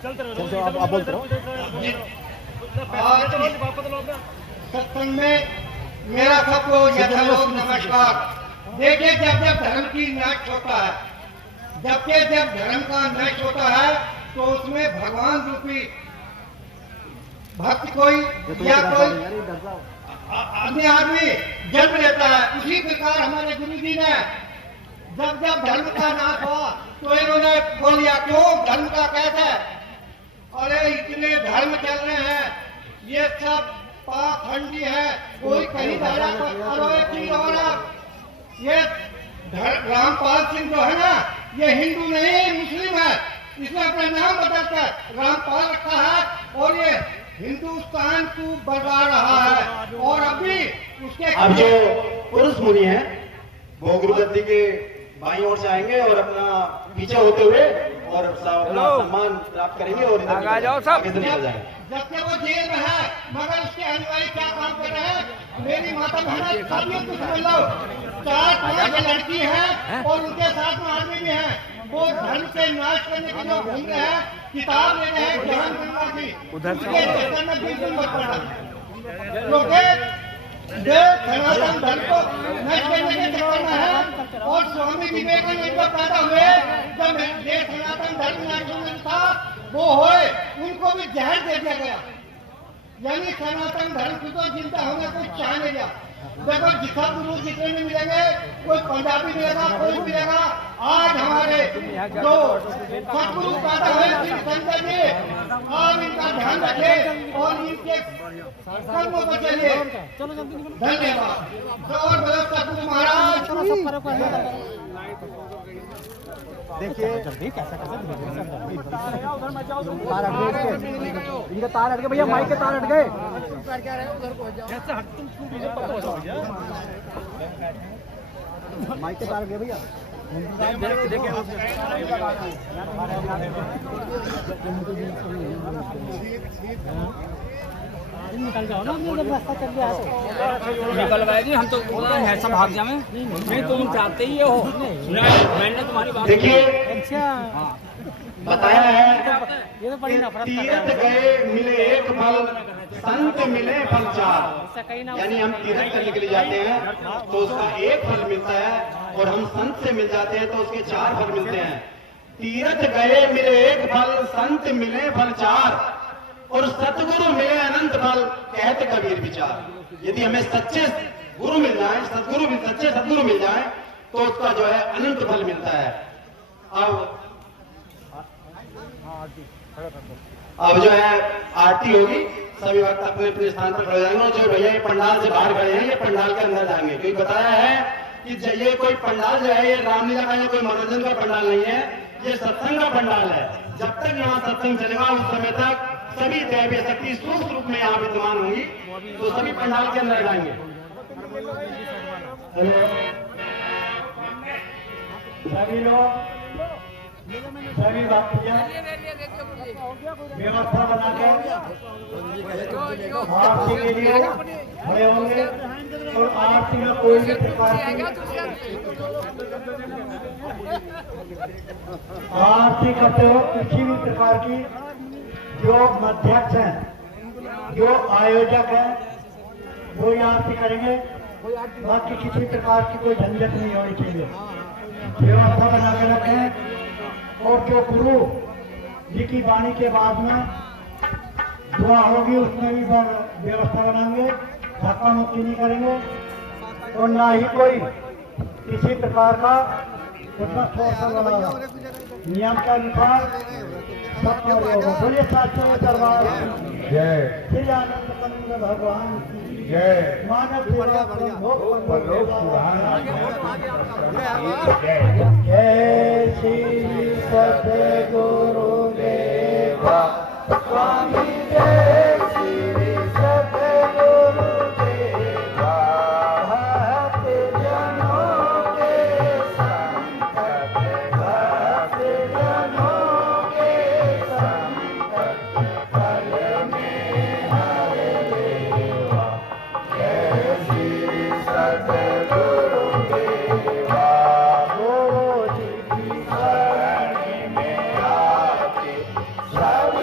आप बोलते रहो। सत्संग में मेरा सबको यथालोक नमस्कार। देखिए, जब जब धर्म की नष्ट होता है, जब धर्म का नष्ट होता है, तो उसमें भगवान रूपी भक्त कोई या कोई अन्य आदमी जन्म लेता है। उसी प्रकार हमारे गुरु जी ने जब जब धर्म का नाश हुआ तो इन्होंने बोलिया, क्यों धर्म का कैसे? अरे इतने धर्म चल रहे हैं, ये सब पाखंडी है। कोई कहीं दादा ये रामपाल सिंह जो है ना, ये हिंदू नहीं मुस्लिम है। इसने अपना नाम बदलकर रामपाल रखा है और ये हिंदुस्तान को बढ़ा रहा है। और अभी उसके अब जो पुरुष मुनि हैं वो गुरुगद्दी के बाईं ओर से आएंगे और अपना पीछे होते हुए और अपना सम्मान प्राप्त करेंगे और आ जाओ सब। निकल जाएंगे। जबकि वो जेल में है, मगर उसके अनुयायी क्या काम कर रहे हैं? मेरी माता बहन सभी कुछ बोल लो, 4-5 लड़की हैं और उनके साथ में आदमी भी हैं। वो धर्म के नाश करने के लिए घूम रहे हैं, किताब ले रहे हैं ज्ञान गंगा की। उधर उनके चक्कर में बिल्कुल मत पड़ना। लोग सनातन धर्म को नष्ट करने के चक्कर में है। और स्वामी विवेकानंद जो पैदा हुए, जब देश सनातन धर्म नष्ट होने था, वो होए उनको भी जहर दे दिया गया। यानी सनातन धर्म को तो जिंदा होने को चाह नहीं गया। देखो, जितना गुरु जितने में मिलेंगे, कोई पंजाबी मिलेगा, कोई मिलेगा। आज हमारे जो सतगुरु पैदा हुए श्री शंकर जी, आप इनका ध्यान रखें और इनके कर्मों को चलिए। धन्यवाद। और बोलो सतगुरु महाराज। देखिए इनके तार हट गए भैया, माइक के तार हट गए। माइक के तार हट गए भैया। निकल जाओ ना, रास्ता चल गया निकल गए जी, हम तो ऐसा भाग जाए। नहीं, तुम चाहते ही हो। मैंने तुम्हारी बात देखिए, अच्छा बताया है ये तो बड़ी नफरत तीर्थ गए मिले एक फल, संत मिले फल चार। यानी हम तीर्थ करने के लिए जाते हैं तो उसका एक फल मिलता है, और हम संत से मिल जाते हैं तो उसके 4 फल मिलते हैं। तीर्थ गए मिले एक फल, संत मिले फल चार, और सतगुरु मिले अनंत फल, कहते कबीर विचार। यदि हमें सच्चे गुरु मिल जाए, सच्चे सतगुरु मिल जाए, तो उसका जो है अनंत फल मिलता है। अब जो है आरती होगी, सभी वक्त अपने अपने स्थान पर खड़े जाएंगे। और जो भैया ये पंडाल से बाहर खड़े हैं, ये पंडाल के अंदर जाएंगे, क्योंकि बताया है कि ये कोई पंडाल जो है, ये रामलीला का या कोई मनोरंजन का पंडाल नहीं है, ये सत्संग का पंडाल है। जब तक यहाँ सत्संग चलेगा उस समय तक सभी दैवीय शक्ति सूक्ष्म रूप में यहाँ विद्यमान होंगी, तो सभी पंडाल के अंदर जाएंगे। सभी लोग, सभी भक्तियां व्यवस्था बना के आरती के लिए खड़े होंगे। और आरती में कोई भी प्रकार की आरती करते हो, किसी भी प्रकार की जो मध्यस्थ हैं, जो आयोजक हैं, वो ही आरती करेंगे। बाकी किसी प्रकार की कोई झंझट नहीं होनी चाहिए। व्यवस्था बना के रखें। और जो गुरु जी की वाणी के बाद में दुआ होगी, उसमें भी व्यवस्था बनाएंगे। धक्का मुक्की नहीं करेंगे और ना ही कोई किसी प्रकार का नियम के अनुसार सब कार्य होगा। बोलिए साथियों दरबार जय, श्री आनंद कंद भगवान की जय, मानव सेवा जय श्री सतगुरु देवा स्वामी जय श्री सतगुरु देवा, भक्त जनों के संकट, भक्त जनों के संकट फल में हर देवा, जय श्री सतगुरु देवा। गुरु जी की शरण में आके सब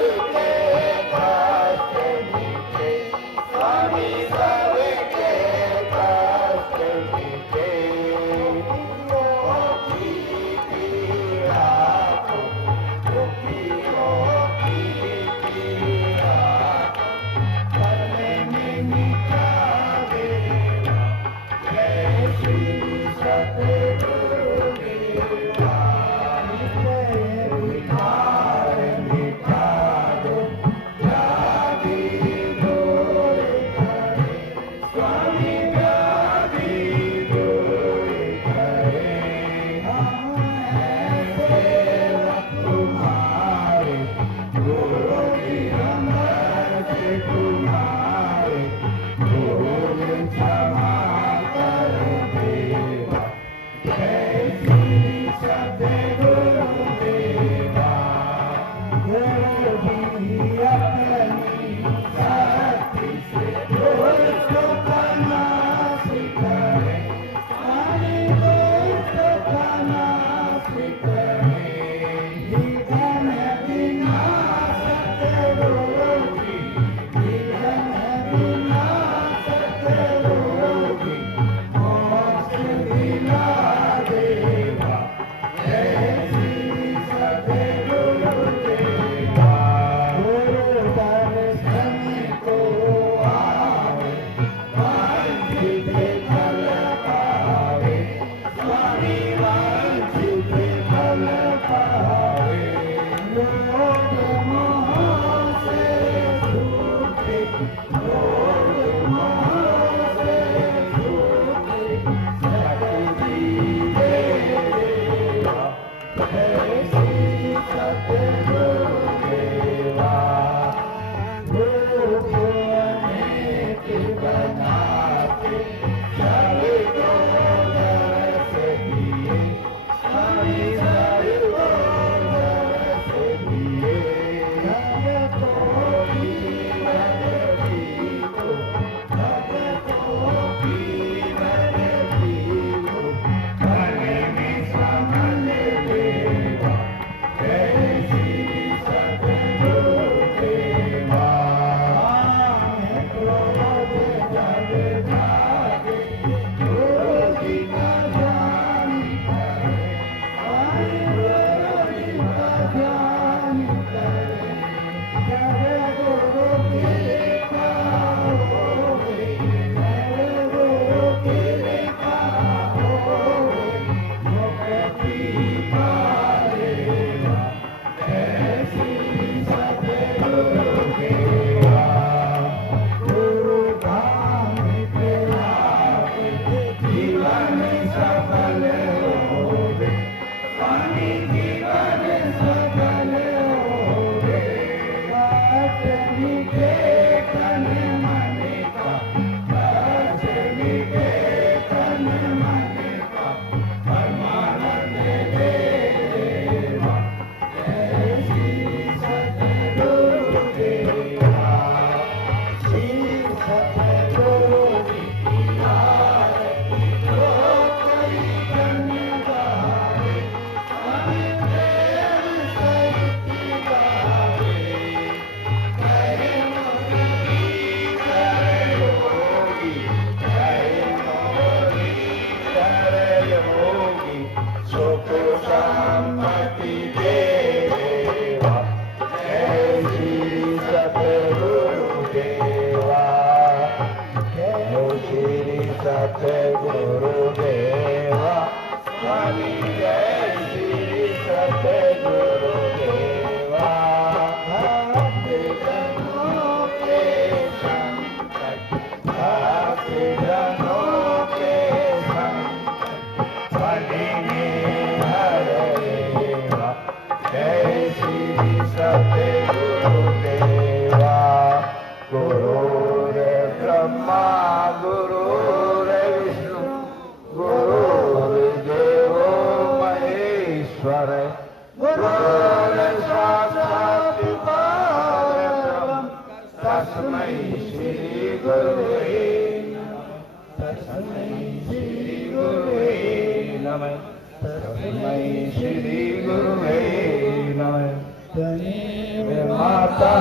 माता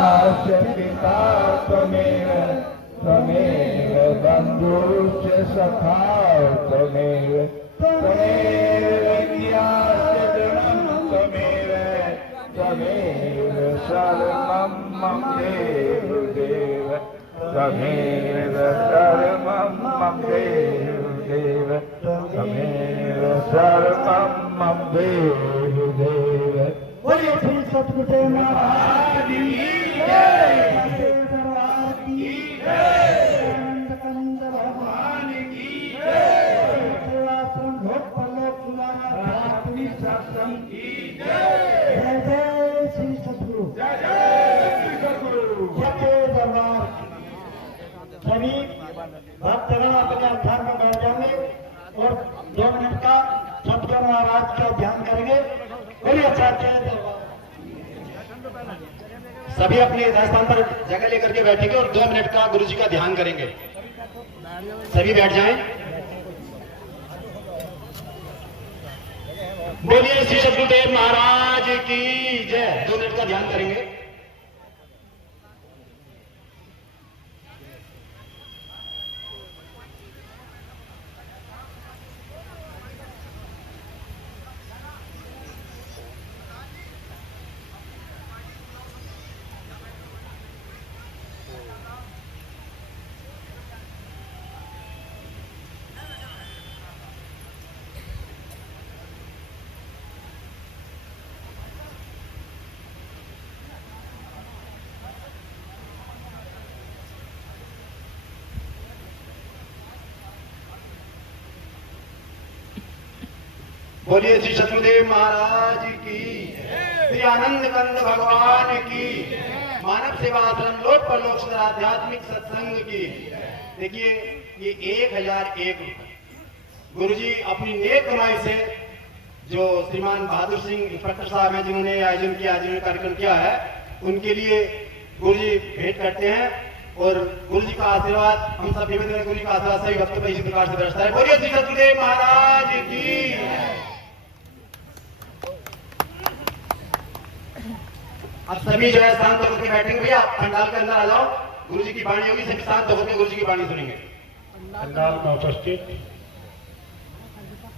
च पिता त्वमेव त्वमेव बन्धुश्च सखा त्वमेव त्वमेव विद्याश्च दृढं त्वमेव त्वमेव सर्वं मम देव त्वमेव सर्वं मम देव त्वमेव सर्वं मम देव। बोलिए श्री सतगुरुदेव महाराज की जय, दरबार की जय, कंद भगवान की जय, सेवाश्रम भोग पल्लव कुमारा प्रार्थनी सत्संग की जय। जय जय श्री सतगुरु, जय जय श्री सतगुरु, जय दरबार। सभी भक्तगण अपने स्थान में बैठ जाएंगे और 2 मिनट का सतगुरु महाराज का ध्यान करेंगे। बोलिए चाचा दरबार। सभी अपने स्थान पर जगह लेकर के बैठेंगे और 2 मिनट का गुरु जी का ध्यान करेंगे। सभी बैठ जाएं। बोलिए श्री सद्गुरुदेव महाराज की जय। 2 मिनट का ध्यान करेंगे। बोलिए श्री सद्गुरुदेव महाराज की, श्री आनंद कंद भगवान की, मानव सेवा आश्रम लोक परलोक सुंदर आध्यात्मिक सत्संग की। देखिए ये 1001 गुरुजी अपनी नेक कमाई से, जो श्रीमान बहादुर सिंह इंस्पेक्टर साहब हैं जिन्होंने आयोजन किया, जिन्होंने कार्यक्रम किया है, उनके लिए गुरुजी भेंट करते हैं। और गुरु जी का आशीर्वाद हम सब निवेदन, गुरु जी का आशीर्वाद सभी भक्तों पर इसी प्रकार से बरसता है। बोलिए श्री सद्गुरुदेव महाराज की। अब सभी जो है शांत होकर के बैठेंगे। भैया पंडाल के अंदर आ जाओ, गुरु जी की वाणी होगी, सभी शांत होकर के गुरु जी की वाणी सुनेंगे। पंडाल में उपस्थित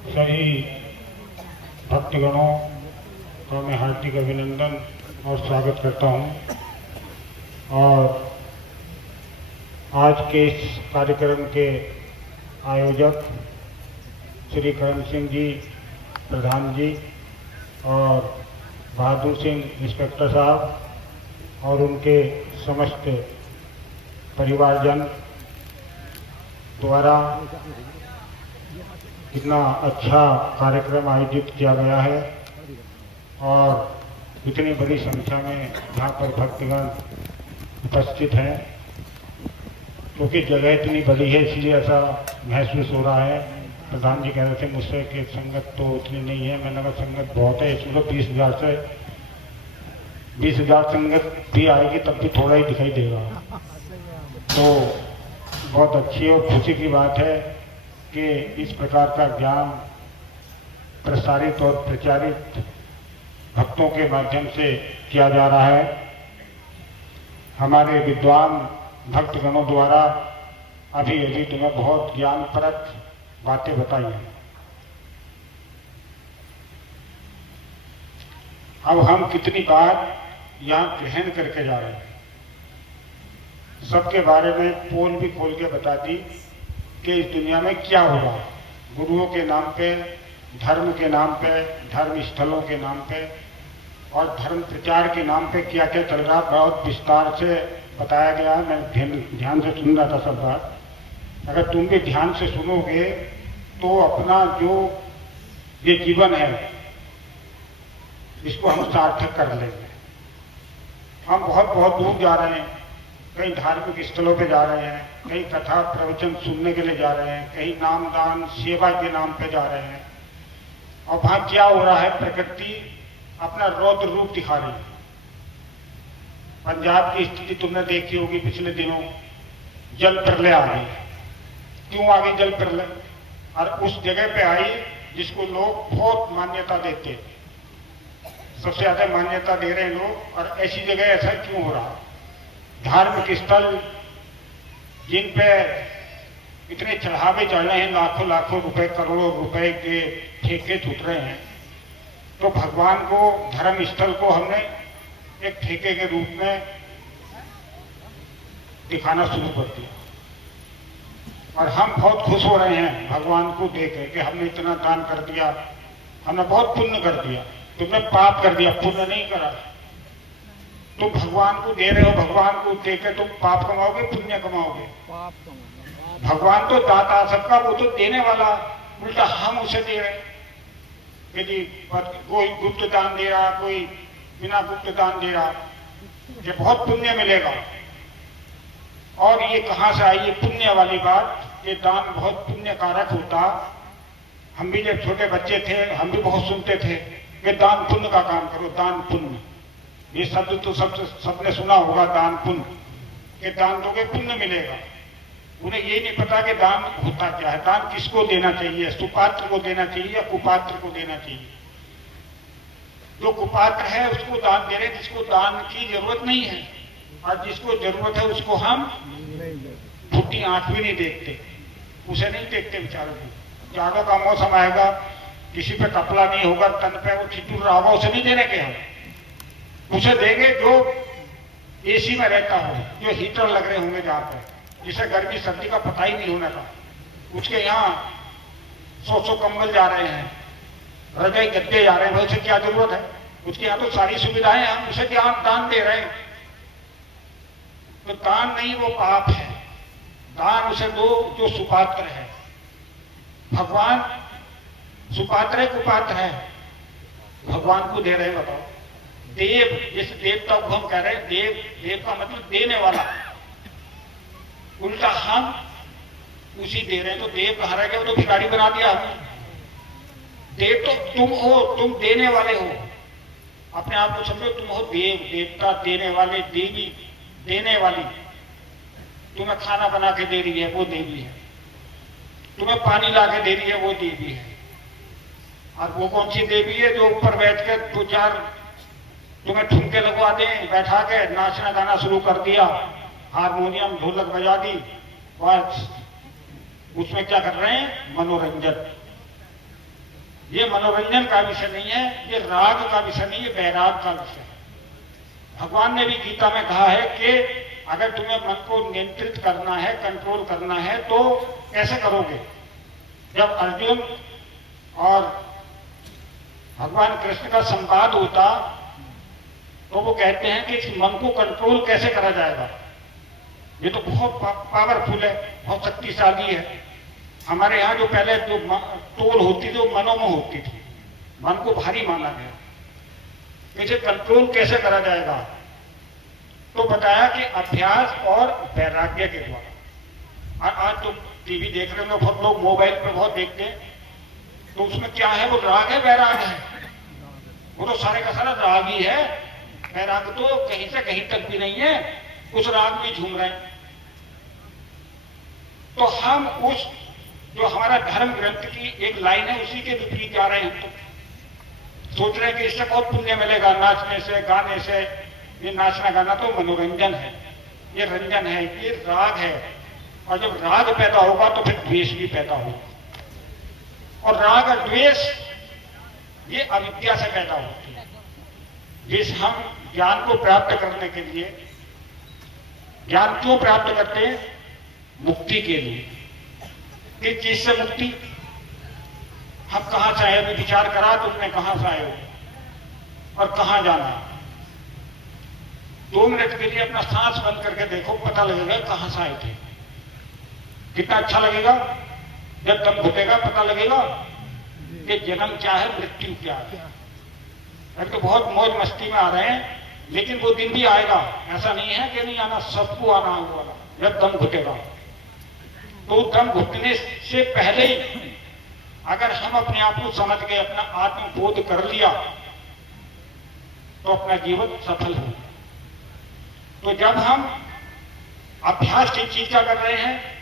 सभी भक्तगणों का मैं हार्दिक अभिनंदन और स्वागत करता हूं। और आज के इस कार्यक्रम के आयोजक श्री करण सिंह जी प्रधान जी और बहादुर सिंह इंस्पेक्टर साहब और उनके समस्त परिवारजन द्वारा इतना अच्छा कार्यक्रम आयोजित किया गया है। और इतनी बड़ी संख्या में यहाँ पर भक्तगण उपस्थित हैं, क्योंकि जगह इतनी बड़ी है इसलिए ऐसा महसूस हो रहा है। प्रधान जी कह रहे थे मुझसे कि संगत तो उतनी नहीं है, मैंने कहा संगत बहुत है, इसमें 20,000 से 20,000 संगत भी आएगी तब भी थोड़ा ही दिखाई देगा। तो बहुत अच्छी और खुशी की बात है कि इस प्रकार का ज्ञान प्रसारित और प्रचारित भक्तों के माध्यम से किया जा रहा है। हमारे विद्वान भक्तगणों द्वारा अभी अभी तुम्हें बहुत ज्ञानप्रद बातें बताई हैं। अब हम कितनी बार यहाँ ग्रहण करके जा रहे हैं, सबके बारे में पोल भी खोल के बता दी कि इस दुनिया में क्या हो रहा है। गुरुओं के नाम पे, धर्म के नाम पे, धर्म स्थलों के नाम पे और धर्म प्रचार के नाम पे क्या क्या चल रहा, बहुत विस्तार से बताया गया है। मैं ध्यान से सुन रहा था सब बात। अगर तुम भी ध्यान से सुनोगे तो अपना जो ये जीवन है इसको हम सार्थक कर लेंगे। हम बहुत दूर जा रहे हैं, कहीं धार्मिक स्थलों पे जा रहे हैं, कहीं कथा प्रवचन सुनने के लिए जा रहे हैं, कहीं नाम दान सेवा के नाम पे जा रहे हैं। और वहां क्या हो रहा है, प्रकृति अपना रौद्र रूप दिखा रही है। पंजाब की स्थिति तुमने देखी होगी पिछले दिनों, जल प्रलय आ गई। क्यों आ गई जल प्रलय? और उस जगह पे आई जिसको लोग बहुत मान्यता देते हैं, सबसे ज्यादा मान्यता दे रहे हैं लोग। और ऐसी जगह ऐसा क्यों हो रहा? धार्मिक स्थल जिन पे इतने चढ़ावे चढ़ रहे हैं, लाखों लाखों रुपए, करोड़ों रुपए के ठेके छूट रहे हैं, तो भगवान को, धर्म स्थल को हमने एक ठेके के रूप में दिखाना शुरू कर दिया। और हम बहुत खुश हो रहे हैं भगवान को देख के हमने इतना दान कर दिया, हमने बहुत पुण्य कर दिया। तुमने पाप कर दिया, पुण्य नहीं करा। तुम भगवान को दे रहे हो, भगवान को देकर तुम पाप कमाओगे, पुण्य कमाओगे। भगवान तो दाता सबका, वो तो देने वाला, उल्टा हम उसे दे रहे हैं। यदि कोई गुप्त दान दे रहा, कोई बिना गुप्त दान दे रहा, ये बहुत पुण्य मिलेगा। और ये कहाँ से आई ये पुण्य वाली बात? ये दान बहुत पुण्य कारक होता। हम भी जब छोटे बच्चे थे हम भी बहुत सुनते थे कि दान पुण्य का काम करो, दान पुण्य। ये शब्द तो सबने सुना होगा, दान पुण्य, कि दान दोगे पुण्य मिलेगा। उन्हें ये नहीं पता कि दान होता क्या है, दान किसको देना चाहिए, सुपात्र को देना चाहिए या कुपात्र को देना चाहिए। जो कुपात्र है उसको दान दे रहे, जिसको दान की जरूरत नहीं है, और जिसको जरूरत है उसको हम फुटी आंख भी नहीं देखते, उसे नहीं देखते बेचारों को। जाड़ों का मौसम आएगा, किसी पे कपड़ा नहीं होगा, तन पे वो ठिठुर रहा होगा, उसे नहीं देने के हम, उसे देंगे जो एसी में रहता हो, जो हीटर लग रहे होंगे जहाँ पे, जिसे गर्मी सर्दी का पता ही नहीं होने का। उसके यहाँ 100 कंबल जा रहे हैं, रजाई गद्दे जा रहे हैं, उसे क्या जरूरत है? उसके यहाँ तो सारी सुविधाएं, हम उसे क्या दान दे रहे हैं? तो दान नहीं, वो पाप है। दान उसे दो जो सुपात्र है। भगवान सुपात्र है कुपात्र है? भगवान को दे रहे हैं, बताओ। देव, जिस देवता को हम कह रहे हैं, देव का मतलब देने वाला, उल्टा हम उसी दे रहे हैं। तो देव कहाँ रह गया? वो तो भिखारी बना दिया हमने। देव तो तुम हो, तुम देने वाले हो। अपने आप को समझो तुम हो देव, देवता, देने वाले, देवी, देने वाली। तुम्हें खाना बना के दे रही है, वो देवी है। तुम्हें पानी ला के दे रही है, वो देवी है। और वो कौन सी देवी है जो ऊपर बैठ के 2-4 तुम्हें ठुमके लगवा दें, बैठा के नाचना गाना शुरू कर दिया, हारमोनियम ढोलक बजा दी, बस उसमें क्या कर रहे हैं? मनोरंजन। ये मनोरंजन का विषय नहीं है, ये राग का विषय नहीं, ये वैराग का विषय है। भगवान ने भी गीता में कहा है कि अगर तुम्हें मन को नियंत्रित करना है, कंट्रोल करना है, तो कैसे करोगे? जब अर्जुन और भगवान कृष्ण का संवाद होता तो वो कहते हैं कि इस मन को कंट्रोल कैसे करा जाएगा? ये तो बहुत पावरफुल है, बहुत शक्तिशाली है। हमारे यहाँ जो पहले जो तोल होती थी वो मनों में होती थी, मन को भारी माना गया। इसे कंट्रोल कैसे करा जाएगा? तो बताया कि अभ्यास और वैराग्य के द्वारा। आज तो टीवी देख रहे हो, बहुत लोग मोबाइल पे बहुत देखते हैं, तो उसमें क्या है? वो राग है, वैराग है? वो तो सारे का सारा राग ही है। वैराग तो कहीं से कहीं तक भी नहीं है, उस राग में झूम रहे हैं। तो हम उस जो हमारा धर्म ग्रंथ की एक लाइन है उसी के विपरीत जा रहे हैं। तो सोच रहे हैं कि इससे बहुत पुण्य मिलेगा, नाचने से, गाने से। ये नाचना गाना तो मनोरंजन है, ये रंजन है, ये राग है। और जब राग पैदा होगा तो फिर द्वेष भी पैदा होगा। और राग और द्वेष ये अविद्या से पैदा होती है। जिस हम ज्ञान को प्राप्त करने के लिए, ज्ञान क्यों प्राप्त करते हैं? मुक्ति के लिए। किस चीज से मुक्ति? हम कहां से आए? अभी विचार करा तुमने, कहां से आए हो और कहां जाना? 2 मिनट के लिए अपना सांस बंद करके देखो, पता लगेगा कहां से आए थे। कितना अच्छा लगेगा जब दम घुटेगा, पता लगेगा कि जन्म क्या है, मृत्यु क्या है। अभी तो बहुत मौज मस्ती में आ रहे हैं, लेकिन वो दिन भी आएगा। ऐसा नहीं है कि नहीं आना, सबको आना हुआ जब दम घुटेगा। तो दम घुटने से पहले ही अगर हम अपने आप को समझ गए, अपना आत्मबोध कर लिया, तो अपना जीवन सफल हो। तो जब हम अभ्यास किस चीज का कर रहे हैं?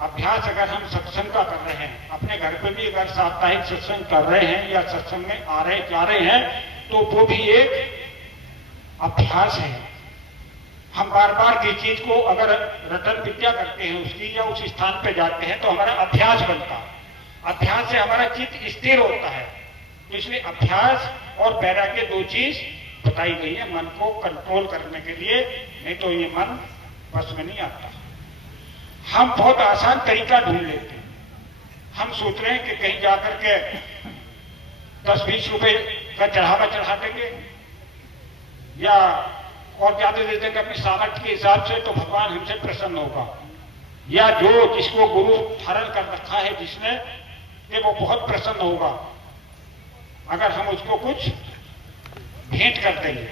अभ्यास अगर हम सत्संग का कर रहे हैं, अपने घर पे भी अगर साप्ताहिक सत्संग कर रहे हैं या सत्संग में आ रहे जा रहे हैं, तो वो भी एक अभ्यास है। हम बार बार की चीज को अगर रटन विद्या करते हैं उसकी, या उस स्थान पे जाते हैं, तो हमारा अभ्यास बनता है। अभ्यास से हमारा चित्त स्थिर होता है। तो इसलिए अभ्यास और वैराग्य 2 चीज बताई गई है मन को कंट्रोल करने के लिए, नहीं तो ये मन बस में नहीं आता। हम बहुत आसान तरीका ढूंढ लेते हैं। हम सोच रहे हैं कि कहीं जाकर के 10-20 रुपए का चढ़ावा चढ़ा देंगे या और ज्यादा दे देंगे अपनी सामर्थ्य के हिसाब से, तो भगवान हमसे प्रसन्न होगा। या जो जिसको गुरु धारण कर रखा है जिसने, कि वो बहुत प्रसन्न होगा अगर हम उसको कुछ भेंट कर देंगे।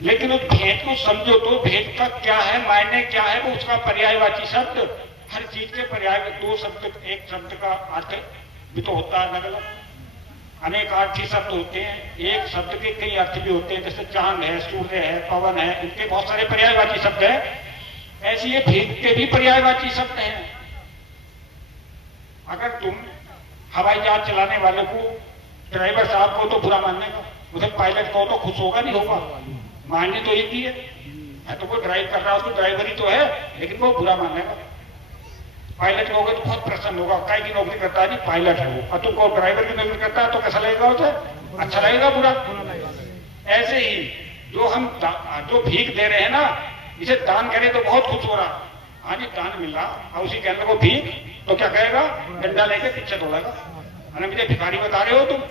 लेकिन उस भेंट को समझो तो भेंट का क्या है, मायने क्या है, वो उसका पर्यायवाची शब्द। हर चीज के पर्याय में 2 शब्द, एक शब्द का अर्थ भी तो होता है अलग अलग। अनेकार्थी शब्द होते हैं, एक शब्द के कई अर्थ भी होते हैं, जैसे चांद है, सूर्य है, पवन है, इनके बहुत सारे पर्यायवाची शब्द हैं। ऐसे ये भीख के भी पर्यायवाची शब्द हैं। अगर तुम हवाई जहाज चलाने वाले को, ड्राइवर साहब को तो बुरा मानने का, उसे पायलट को तो खुश होगा नहीं होगा, मानने तो एक ही है तो वो ड्राइव कर रहा है, उसको ड्राइवर ही तो है, लेकिन वो बुरा मानेगा। पायलट हो गए तो बहुत प्रसन्न होगा, काय की नौकरी करता है, नहीं पायलट है वो, और तुमको ड्राइवर की नौकरी करता है तो कैसा लगेगा उसे? अच्छा लगेगा, बुरा? ऐसे ही जो हम जो भीख दे रहे हैं ना, इसे दान करें तो बहुत खुश हो रहा, हाँ जी दान मिल रहा, और उसी कहने को भीख तो क्या कहेगा? डंडा लेके पीछे दौड़ेगा, अरे मुझे भिखारी बता रहे हो तुम,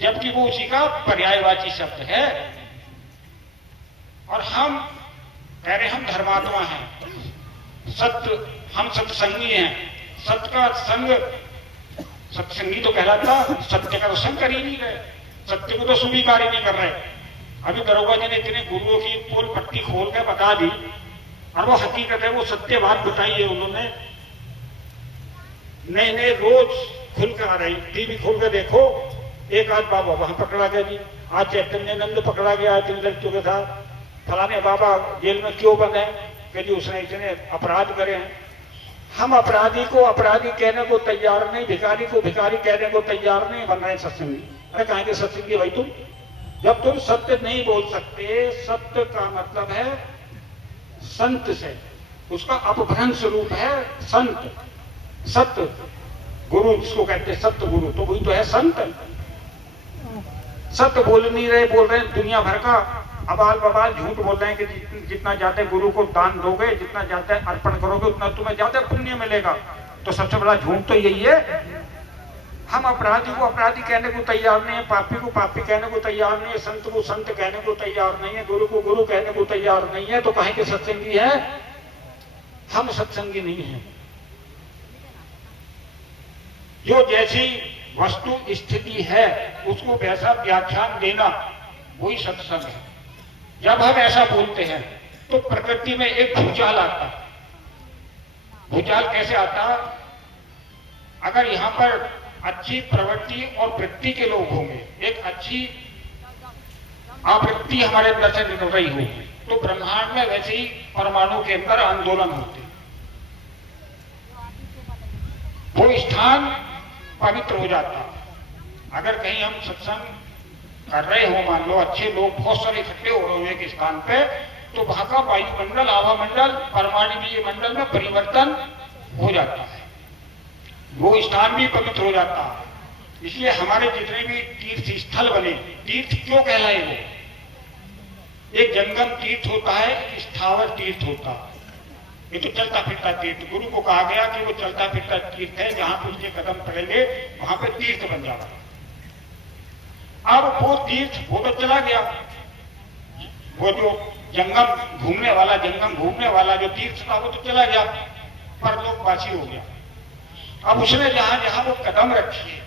जबकि वो उसी का पर्यायवाची शब्द है। और हम कह रहे हम धर्मात्मा हैं, सत्य, हम सत्संगी हैं। सत्य का संग, सत्संगी तो कहलाता, सत्य का तो संग कर ही नहीं रहे, सत्य को तो स्वीकार ही नहीं कर रहे। अभी दरोगा जी ने इतने गुरुओं की पोल पट्टी खोल के बता दी, और वो हकीकत है, वो सत्य बात बताई है उन्होंने। नए नए रोज खुल कर आ रही, टीवी खोल कर देखो, एक आध बाबा वहां पकड़ा गया जी, आज चैतन्यानंद पकड़ा गया 3 लड़कियों के साथ, फलाने बाबा जेल में क्यों बंद है कि जी उसने इतने अपराध करे हैं। हम अपराधी को अपराधी कहने को तैयार नहीं, भिखारी को भिखारी कहने को तैयार नहीं, बन रहे सत्संगी। अरे कहेंगे सत्संगी भाई तुम, जब तुम सत्य नहीं बोल सकते, सत्य का मतलब है संत से, उसका अपभ्रंश रूप है संत, सत्य गुरु जिसको कहते हैं, सत्य गुरु, तो वही तो है संत। सत्य बोल नहीं रहे, बोल रहे हैं दुनिया भर का अबाल बबाल झूठ बोल रहे हैं कि जितना ज्यादा गुरु को दान दोगे, जितना ज्यादा अर्पण करोगे, उतना तुम्हें ज्यादा पुण्य मिलेगा। तो सबसे बड़ा झूठ तो यही है। हम अपराधी को अपराधी कहने को तैयार नहीं है, पापी को पापी कहने को तैयार नहीं है, संत को संत कहने को तैयार नहीं है, गुरु को गुरु कहने को तैयार नहीं है, तो कहें कि सत्संगी है? हम सत्संगी नहीं है। जो जैसी वस्तु स्थिति है उसको वैसा व्याख्यान देना, वही सत्संग है। जब हम ऐसा बोलते हैं तो प्रकृति में एक भूचाल आता। भूचाल कैसे आता? अगर यहां पर अच्छी प्रवृत्ति और वृत्ति के लोग होंगे, एक अच्छी आवृत्ति हमारे अंदर से निकल रही हो, तो ब्रह्मांड में वैसे ही परमाणु के अंदर आंदोलन होते, वो स्थान पवित्र हो जाता। अगर कहीं हम सत्संग कर रहे हो, मान लो अच्छे लोग बहुत सारे इकट्ठे हो रहे हो एक स्थान पे, तो वहां का वायुमंडल, आवामंडल, परमाणु मंडल में परिवर्तन हो जाता है, वो स्थान भी पवित्र हो जाता है। इसलिए हमारे जितने भी तीर्थ स्थल बने, तीर्थ क्यों कहलाए वो? एक जंगम तीर्थ होता है, एक स्थावर तीर्थ होता है, ये तो चलता फिरता तीर्थ। गुरु को कहा गया कि वो चलता फिरता तीर्थ है, जहां पे उसके कदम पड़ेंगे वहां पे तीर्थ बन जाता। अब वो तीर्थ वो तो चला गया, वो जो जंगम घूमने वाला जो तीर्थ था वो तो चला गया, पर लोकवासी हो गया। अब उसने जहां जहां वो कदम रखी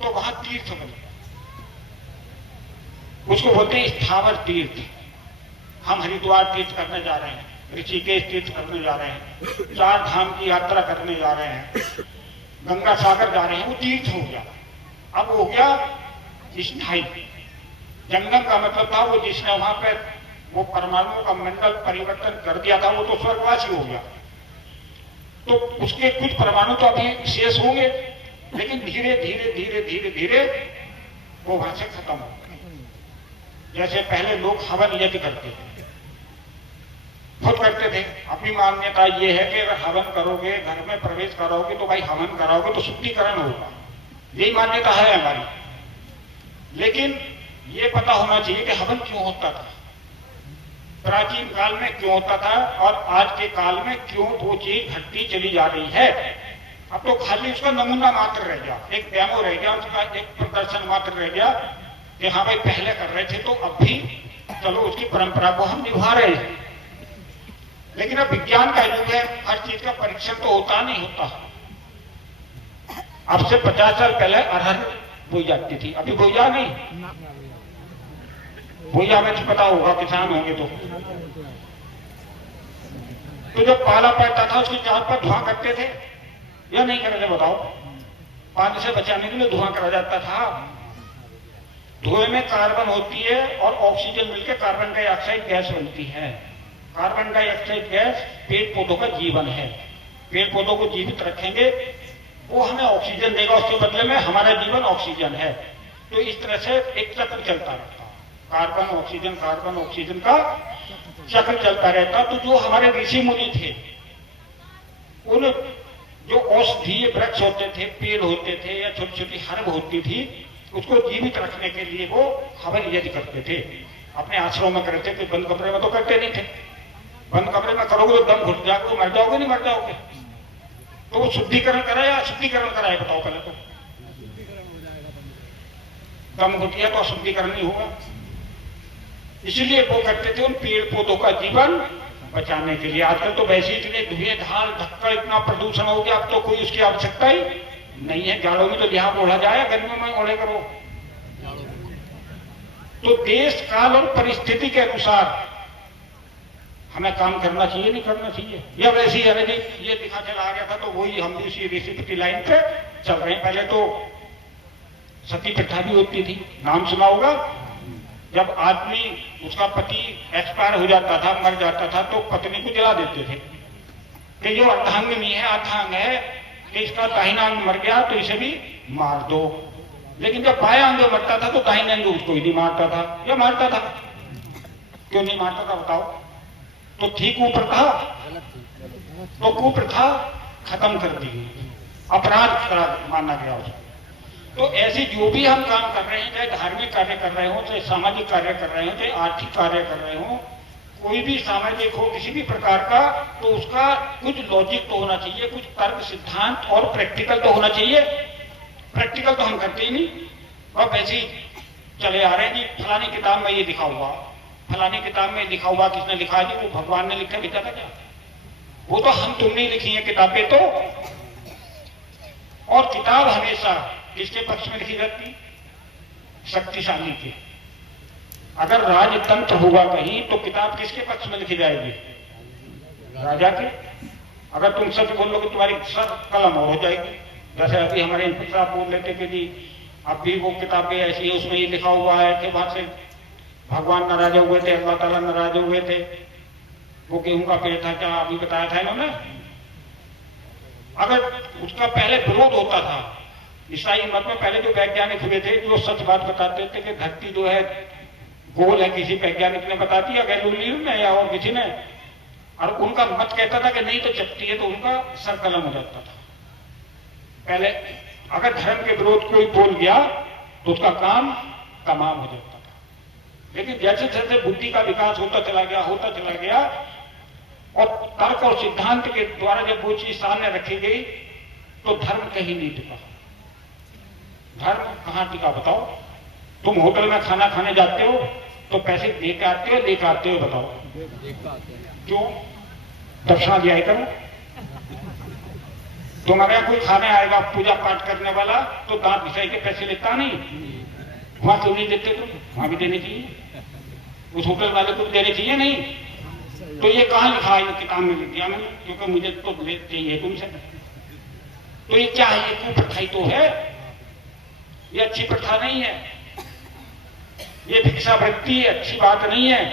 तो वहां तीर्थ बन गया, उसको बोलते हैं स्थावर तीर्थ। हम हरिद्वार तीर्थ करने जा रहे हैं, ऋषिकेश तीर्थ करने जा रहे हैं, 4 धाम की यात्रा करने जा रहे हैं, गंगा सागर जा रहे हैं, वो तीर्थ हो गया। अब हो गया स्थायी। जंगम का मतलब था वो जिसने वहां पर वो परमाणुओं का मंडल परिवर्तन कर दिया था, वो तो स्वर्गवासी हो गया। तो उसके कुछ परमाणु तो अभी शेष होंगे, लेकिन धीरे धीरे धीरे धीरे धीरे वो वहां से खत्म हो गए। जैसे पहले लोग हवन यज्ञ करते थे, खुद करते थे। अपनी मान्यता ये है कि अगर हवन करोगे, घर में प्रवेश करोगे, तो भाई हवन कराओगे तो शुद्धिकरण होगा, यही मान्यता है हमारी। लेकिन ये पता होना चाहिए कि हवन क्यों होता था, प्राचीन काल में क्यों होता था, और आज के काल में क्यों वो चीज घटती चली जा रही है। अब तो खाली उसका नमूना मात्र रह गया, एक डेमो रह गया, उसका एक प्रदर्शन मात्र रह गया कि हाँ भाई पहले कर रहे थे तो अब भी चलो उसकी परंपरा को हम निभा रहे हैं। लेकिन अब विज्ञान का युग है, हर चीज का परीक्षण तो होता नहीं होता। अब से 50 साल पहले अरहर बोई जाती थी, अभी बोया नहीं। बोया में पता होगा, किसान होंगे तो जब पाला पड़ता था उसकी चार पर धुआं करते थे या नहीं करते बताओ? पानी से बचाने के लिए धुआं करा जाता था। धुएं में कार्बन होती है और ऑक्सीजन मिलकर कार्बन डाइऑक्साइड गैस बनती है। कार्बन डाइऑक्साइड गैस पेड़ पौधों का जीवन है। पेड़ पौधों को जीवित रखेंगे, वो हमें ऑक्सीजन देगा, उसके बदले में हमारा जीवन ऑक्सीजन है। तो इस तरह से एक चक्र चलता रहता, कार्बन ऑक्सीजन का चक्र चलता रहता। तो जो हमारे ऋषि मुनि थे, उन जो औषधीय वृक्ष होते थे, पेड़ होते थे या छोटी छोटी हर्ब होती थी, उसको जीवित रखने के लिए वो हवन यज्ञ करते थे। अपने आश्रम में करते थे, बंद कमरे में तो करते नहीं थे। बंद कमरे में करोगे तो दम घुट जाओगे, मर जाओगे, नहीं मर जाओगे। तो वो शुद्धिकरण कराए या अशुद्धिकरण कराए, बताओ पहले तो। दम घुट गया तो अशुद्धिकरण नहीं होगा। इसलिए वो करते थे उन पेड़ पौधों का जीवन बचाने के लिए। आजकल तो वैसे इतने धुएं धाल धक्का, इतना प्रदूषण हो गया, अब तो कोई उसकी आवश्यकता ही नहीं है। जाड़ों में तो लिहाज ओढ़ा जाए, गर्मियों में ओढ़े करो। तो देश काल और परिस्थिति के अनुसार हमें काम करना चाहिए, नहीं करना चाहिए, या वैसे ही अरे ये दिखा चला आ गया था तो वही हम भी उसी रेसिपी लाइन पे चल रहे हैं। पहले तो सती प्रथा भी होती थी, नाम सुना होगा। जब आदमी, उसका पति एक्सपायर हो जाता था, मर जाता था, तो पत्नी को जला देते थे कि जो अर्धांगिनी है, अर्धांग है, कि इसका दाहिना अंग मर गया तो इसे भी मार दो। लेकिन जब बाया अंग मरता था तो दाहिने अंग उसको ही नहीं मारता था, या मारता था? क्यों नहीं मारता था बताओ? तो थी कुप्रथा, तो कुप्रथा खत्म कर दी, अपराध माना गया उसको। तो ऐसे जो भी हम काम कर रहे हैं, चाहे धार्मिक कार्य कर रहे हो, चाहे सामाजिक कार्य कर रहे हो, चाहे आर्थिक कार्य कर रहे हो, कोई भी सामाजिक हो किसी भी प्रकार का, तो उसका कुछ लॉजिक तो होना चाहिए, कुछ तर्क सिद्धांत और प्रैक्टिकल तो होना चाहिए। प्रैक्टिकल तो हम करते ही नहीं, और वैसे ही चले आ रहे हैं जी, फलानी किताब में ये लिखा हुआ, फलानी किताब में लिखा हुआ। किसने लिखा जी? वो भगवान ने लिखा, लिखा था क्या? वो तो हम तुमने लिखी है किताबें तो। और किताब हमेशा किसके पक्ष में लिखी जाती? शक्तिशाली के। अगर राजतंत्र होगा कहीं तो किताब किसके पक्ष में लिखी जाएगी? राजा के। अगर तुम सच बोलोगे तुम्हारी सर कलम और हो जाएगी। जैसे अभी हमारे इंस्पेक्टर साहब बोल लेते कि जी अब भी वो किताबें ऐसी है, उसमें ये लिखा हुआ है कि वहां से भगवान नाराज हुए थे, अल्लाह ताला नाराज हुए थे, वो गेहूं का पेड़ था, क्या अभी बताया था इन्होंने। अगर उसका पहले विरोध होता था, ईसाई मत में पहले जो वैज्ञानिक हुए थे, जो सच बात बताते थे कि धरती जो है गोल है, किसी वैज्ञानिक ने बता दिया, गैलीलियो ने या और किसी ने, और उनका मत कहता था कि नहीं तो चपटी है, तो उनका सर कलम हो जाता था। पहले अगर धर्म के विरोध कोई बोल गया तो उसका काम तमाम हो जाता था। लेकिन जैसे जैसे बुद्धि का विकास होता चला गया और तर्क और सिद्धांत के द्वारा जब वो चीज सामने रखी गई तो धर्म कहीं नहीं टिका। धर्म कहां टिका बताओ? तुम होटल में खाना खाने जाते हो तो पैसे दे के आते हो, लेकर आते हो? बताओ क्यों? दक्षिणा दिया करो। तुम्हारे यहाँ कोई खाने आएगा पूजा पाठ करने वाला तो दांत घिसाई के पैसे लेता नहीं? वहां क्यों नहीं देते? तुम वहां भी देने चाहिए, उस होटल वाले को देने चाहिए नहीं? तो ये कहां लिखा है? किताब में लिख दिया मैंने, क्योंकि मुझे तो चाहिए तुमसे। तो ये क्या है? ये कुप्रथा ही तो है, ये अच्छी प्रथा नहीं है, ये भिक्षावृत्ति अच्छी बात नहीं है।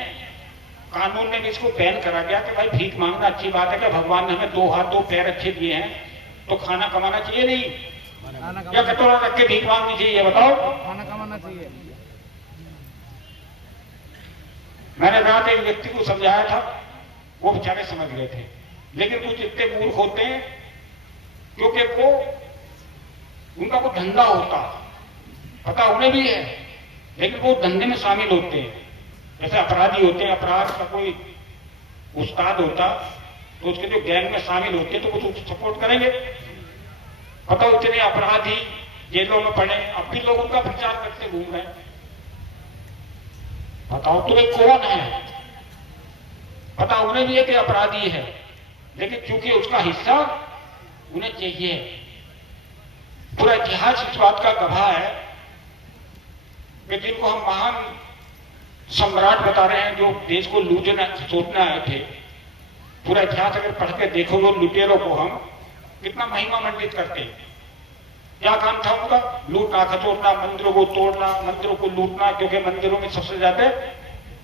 कानून ने भी इसको बैन करा गया कि भाई भीख मांगना अच्छी बात है, कि भगवान ने हमें 2 हाथ 2 पैर अच्छे दिए हैं तो खाना कमाना चाहिए नहीं, या कटोरा रख के भीख मांगनी चाहिए? बताओ, खाना कमाना चाहिए। मैंने रात एक व्यक्ति को समझाया था, वो बेचारे समझ गए थे, लेकिन कुछ इतने मूर्ख होते हैं क्योंकि वो उनका कोई धंधा होता, पता उन्हें भी है, लेकिन वो धंधे में शामिल होते हैं। जैसे अपराधी होते हैं, अपराध का कोई उस्ताद होता तो उसके जो गैंग में शामिल होते तो कुछ उसको सपोर्ट करेंगे। पता इतने अपराधी जेलों में पड़े, अब भी लोग उनका प्रचार करते घूम रहे हैं। बताओ तुम्हें कौन है? पता उन्हें भी है कि अपराधी है, लेकिन क्योंकि उसका हिस्सा उन्हें चाहिए। पूरा इतिहास इस बात का गवाह है कि जिनको हम महान सम्राट बता रहे हैं, जो देश को लूटना सोचना आए थे, पूरा इतिहास अगर पढ़ के देखो, वो लुटेरों को हम कितना महिमा मंडित करते हैं। क्या काम था उनका? लूटना, खचोटना, मंदिरों को तोड़ना, मंदिरों को लूटना, क्योंकि मंदिरों में सबसे ज्यादा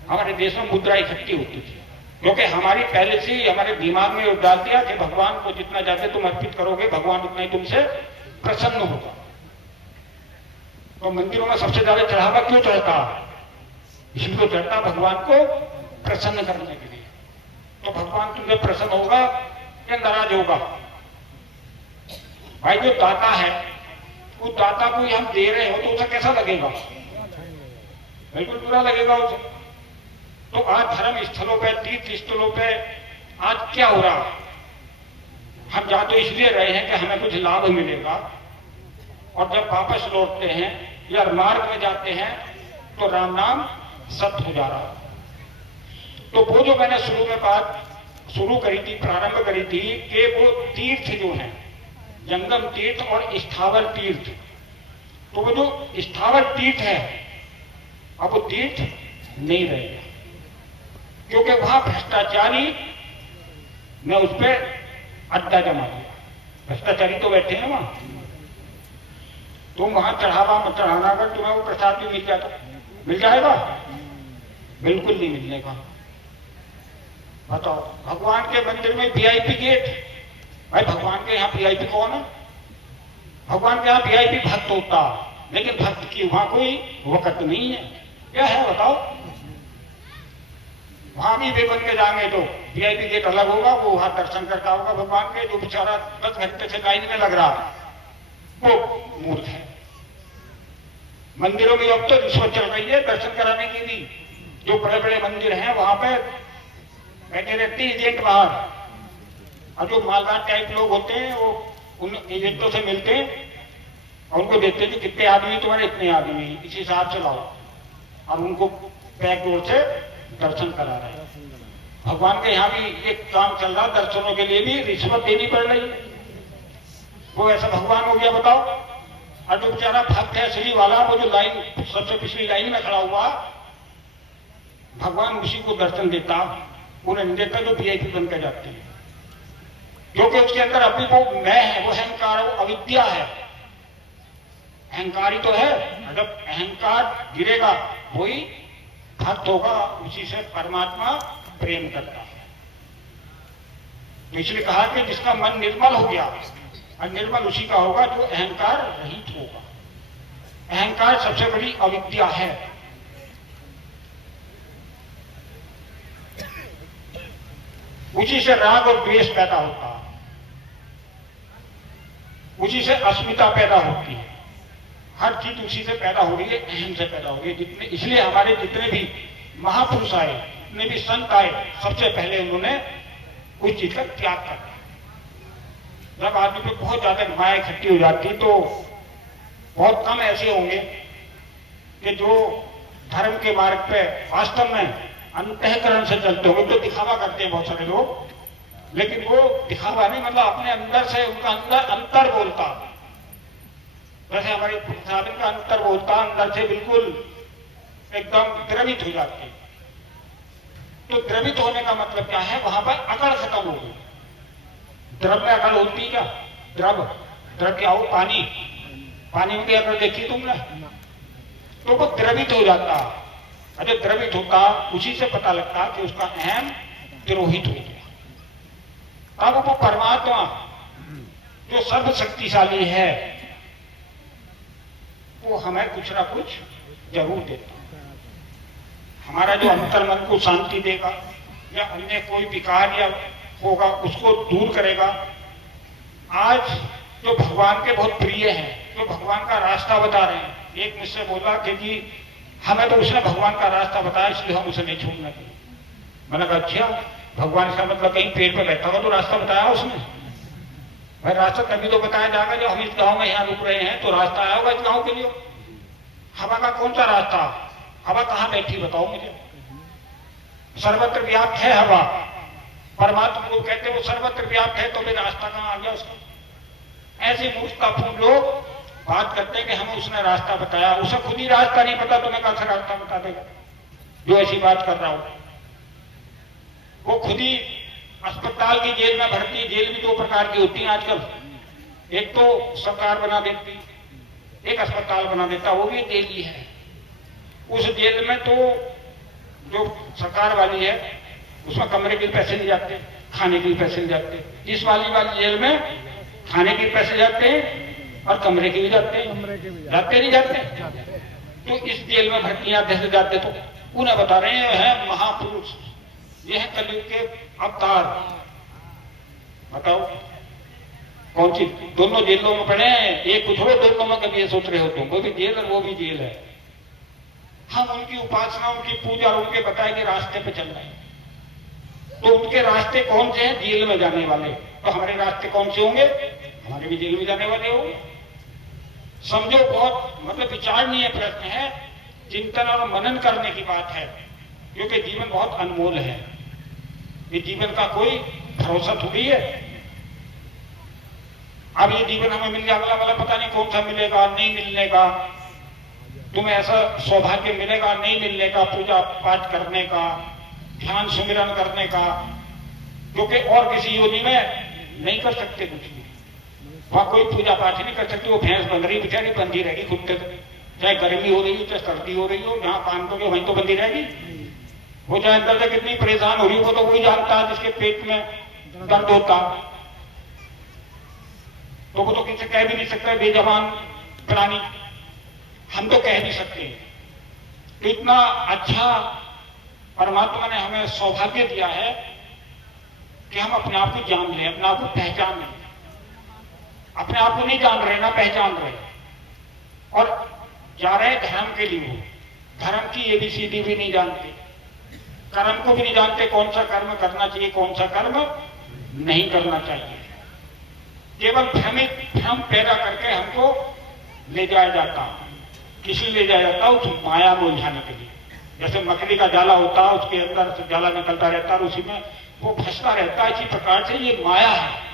हमारे देश में मुद्रा इकट्ठी होती थी, क्योंकि हमारी पहले से ही हमारे दिमाग में डाल दिया कि भगवान को जितना ज्यादा तुम अर्पित करोगे, भगवान उतना ही तुमसे प्रसन्न होगा। तो मंदिरों में सबसे ज्यादा चढ़ावा क्यों चढ़ता? इसलिए तो चढ़ता भगवान को प्रसन्न करने के लिए। तो भगवान तुमसे प्रसन्न होगा या नाराज होगा? भाई जो दाता है, उस दाता को हम दे रहे हो तो उसे कैसा लगेगा? बिल्कुल बुरा लगेगा उसे। तो आज धर्म स्थलों पे, तीर्थ स्थलों पे आज क्या हो रहा? हम जा तो इसलिए रहे हैं कि हमें कुछ लाभ मिलेगा, और जब वापस लौटते हैं या मार्ग में जाते हैं तो राम नाम सत्य हो जा रहा। तो वो जो मैंने शुरू में बात शुरू करी थी, प्रारंभ करी थी कि वो तीर्थ जो है, जंगम तीर्थ और स्थावर तीर्थ, तो वो जो स्थावर तीर्थ है अब वो तीर्थ नहीं रहेगा, क्योंकि वहां भ्रष्टाचारी ने उस पर अड्डा जमा दिया। भ्रष्टाचारी तो बैठे हैं वहां। तुम वहां चढ़ावा मत चढ़ाना, अगर तुम्हें वो प्रसाद भी मिल जाता, मिल जाएगा? बिल्कुल नहीं मिलने का। बताओ, भगवान के मंदिर में वीआईपी गेट, भाई भगवान के यहाँ वीआईपी कौन है? भगवान के यहाँ वीआईपी भक्त होता, लेकिन भक्त की वहां कोई वक़्त नहीं है। क्या है बताओ? वहां भी वे बन के जाएंगे तो वीआईपी गेट अलग होगा, वो वहां दर्शन करता होगा भगवान के। जो बेचारा 10 घंटे से लाइन में लग रहा वो मूर्ख है। मंदिरों में अब तो रिश्वत चल रही है दर्शन कराने की भी। जो बड़े बड़े मंदिर हैं वहां पे बैठे रहते हैं एजेंट बाहर, और जो मालदार टाइप लोग होते हैं वो उन एजेंटों से मिलते हैं और उनको देते हैं कि कितने आदमी तुम्हारे, इतने आदमी, इस हिसाब से लाओ, और उनको पैक डोर से दर्शन करा रहे हैं। भगवान के यहाँ भी एक काम चल रहा, दर्शनों के लिए भी रिश्वत देनी पड़ रही है। वो ऐसा भगवान हो गया बताओ? और जो बेचारा भक्त है असली वाला, वो जो लाइन सबसे पिछली लाइन में खड़ा हुआ, भगवान उसी को दर्शन देता, उन्हें नहीं देता जो वीआईपी बनकर जाते हैं, क्योंकि उसके अंदर अभी वो मैं है, वो अहंकार, वो अविद्या है। अहंकारी तो है, जब अहंकार गिरेगा वही भक्त होगा, उसी से परमात्मा प्रेम करता है। तो इसलिए कहा कि जिसका मन निर्मल हो गया, और निर्मल उसी का होगा जो अहंकार रहित होगा। अहंकार सबसे बड़ी अविद्या है। उसी से राग और द्वेष पैदा होता है, उसी से अस्मिता पैदा होती है। हर चीज उसी से पैदा हो रही है, अहम से पैदा हो रही है। जितने, इसलिए हमारे जितने भी महापुरुष आए, जितने भी संत आए, सबसे पहले उन्होंने उस चीज का त्याग कर दिया। जब आदमी पे बहुत ज्यादा माया इकट्ठी हो जाती तो बहुत कम ऐसे होंगे कि जो धर्म के मार्ग पे वास्तव में अंतःकरण से चलते होंगे। तो दिखावा करते हैं बहुत सारे लोग, लेकिन वो दिखावा नहीं, मतलब अपने अंदर से उनका अंदर अंतर बोलता, जैसे हमारे साधन का अंतर बोलता, अंदर से बिल्कुल एकदम द्रवित हो जाते। तो द्रवित होने का मतलब क्या है? वहां पर अकड़ खत्म हो गई। द्रव में अकड़ होती क्या? द्रव क्या हो? पानी। पानी में अकड़ देखी तुमने? तो वो द्रवित हो जाता। अरे द्रवित होता, उसी से पता लगता कि उसका अहम तिरोहित हो गया। अब वो परमात्मा जो सर्वशक्तिशाली है, वो हमें कुछ ना कुछ जरूर देता। हमारा जो अंतर मन को शांति देगा, या अन्य कोई विकार या होगा उसको दूर करेगा। आज जो भगवान के बहुत प्रिय हैं, जो भगवान का रास्ता बता रहे हैं, एक मुझसे बोला कि जी हमें तो उसने भगवान का रास्ता बताया, इसलिए हम उसे नहीं छोड़ना चाहिए। मैंने कहा अच्छा, भगवान का मतलब कहीं पेड़ पे बैठा हुआ तो रास्ता बताया उसने? भाई रास्ता तभी तो बताया जाएगा जब हम इस गांव में यहाँ रुक रहे हैं, तो रास्ता आया होगा इस गांव के लिए। हवा का कौन सा रास्ता? हवा कहाँ बैठी बताओ मुझे? सर्वत्र व्याप्त है हवा। परमात्मा को कहते हैं वो सर्वत्र व्याप्त है, तो फिर रास्ता कहाँ आ गया उसका? ऐसे मूर्खतापूर्ण लोग बात करते हैं कि हमें उसने रास्ता बताया, उसे खुद ही रास्ता नहीं पता, तुम्हें कहां से रास्ता बता देगा? जो ऐसी बात कर रहा हो, वो खुद ही अस्पताल की जेल में भर्ती। जेल भी 2 प्रकार की होती है आजकल, एक तो सरकार बना देती, एक अस्पताल बना देता, वो भी जेल ही है। उस जेल में तो जो सरकार वाली है उसमें कमरे के पैसे नहीं जाते, खाने के पैसे नहीं जाते। इस वाली जेल में खाने के पैसे जाते हैं और कमरे के भी जाते हैं, जाते नहीं जाते। तो इस जेल में भर्तियां दे जाते, तो उन्हें बता रहे हैं महापुरुष, ये है कलयुग के अवतार। बताओ कौन सी दोनों जेलों में पड़े हैं, एक कुछ हो, दोनों में कभी ये सोच रहे हो तुम, वो भी जेल और वो भी जेल है। हम उनकी उपासना, उनकी पूजा, उनके बताए गए रास्ते पे चल रहे हैं। तो उनके रास्ते कौन से हैं? जेल में जाने वाले। तो हमारे रास्ते कौन से होंगे? हमारे भी जेल में जाने वाले होंगे। समझो, बहुत मतलब विचारणीय प्रश्न है, चिंतन और मनन करने की बात है, क्योंकि जीवन बहुत अनमोल है। ये जीवन का कोई भरोसा थोड़ी है। अब ये जीवन हमें मिल जाएगा, वाला पता नहीं कौन सा मिलेगा, नहीं मिलने का। तुम्हें ऐसा सौभाग्य मिलेगा नहीं मिलने का, पूजा पाठ करने का, ध्यान सुमिरन करने का, क्योंकि और किसी योनि में नहीं कर सकते कुछ भी। वहां कोई पूजा पाठ नहीं कर सकते। वो भैंस बंध रही, बेचारी बंधी रहेगी खुद तक, चाहे गर्मी हो रही हो चाहे सर्दी हो रही हो, जहां काम करोगे वहीं तो बंधी रहेगी। वो चाहे अंदर से कितनी परेशान हो रही हो, तो वही जानता है जिसके पेट में दर्द होता। तो वो तो किसी कह भी नहीं सकता, बेजबान प्राणी। हम तो कह नहीं सकते। तो इतना अच्छा परमात्मा ने हमें सौभाग्य दिया है कि हम अपने आप को जान लें, अपने आप को पहचान लें। अपने आप को नहीं जान रहे, ना पहचान रहे, और जा रहे धर्म के लिए। धर्म की ABCD भी नहीं जानते, कर्म को भी नहीं जानते, कौन सा कर्म करना चाहिए, कौन सा कर्म नहीं करना चाहिए। केवल भ्रम पैदा करके हमको ले जाया जाता, किसी ले जाया जाता उस माया में उलझाने के लिए। जैसे मकड़ी का जाला होता है, उसके अंदर से जाला निकलता रहता है, उसी में वो फंसता रहता है। इसी प्रकार से ये माया है।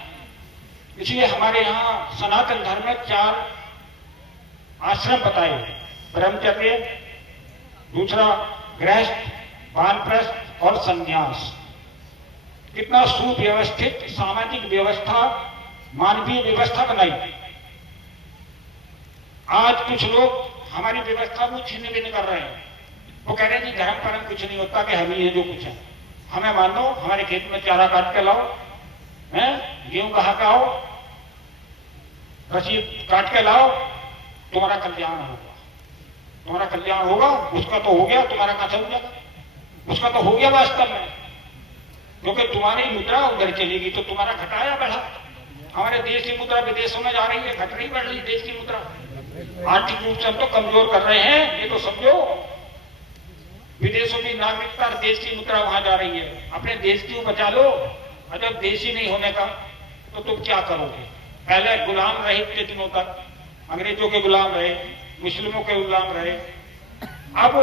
इसलिए हमारे यहाँ सनातन धर्म में 4 आश्रम बताए हैं, ब्रह्मचर्य, दूसरा गृहस्थ, वानप्रस्थ और संन्यास। कितना सुव्यवस्थित सामाजिक व्यवस्था, मानवीय व्यवस्था बनाई। आज कुछ लोग हमारी व्यवस्था को छिन्न भिन्न कर रहे हैं। वो कह रहे हैं जी धर्म परम कुछ नहीं होता, कि हम ही है जो कुछ है। हमें मान लो, हमारे खेत में चारा काट के लाओ, गेहूं कहा का हो, रसीद काट के लाओ, तुम्हारा कल्याण होगा। तुम्हारा कल्याण होगा, उसका तो हो गया, तुम्हारा कैसे हो जाएगा? उसका तो हो गया वास्तव में, क्योंकि तुम्हारी मुद्रा उधर चलेगी तो तुम्हारा घटाया बढ़ा। हमारे देश की मुद्रा विदेशों में जा रही है, घट रही बढ़ रही देश की मुद्रा। आर्थिक रूप से हम तो कमजोर कर रहे हैं, ये तो समझो। विदेशों की नागरिकता, देश की मुद्रा वहां जा रही है। अपने देश की बचा लो। और जब देश ही नहीं होने का तो तुम क्या करोगे? पहले गुलाम रहे इतने दिनों तक, अंग्रेजों के गुलाम रहे, मुस्लिमों के गुलाम रहे। अब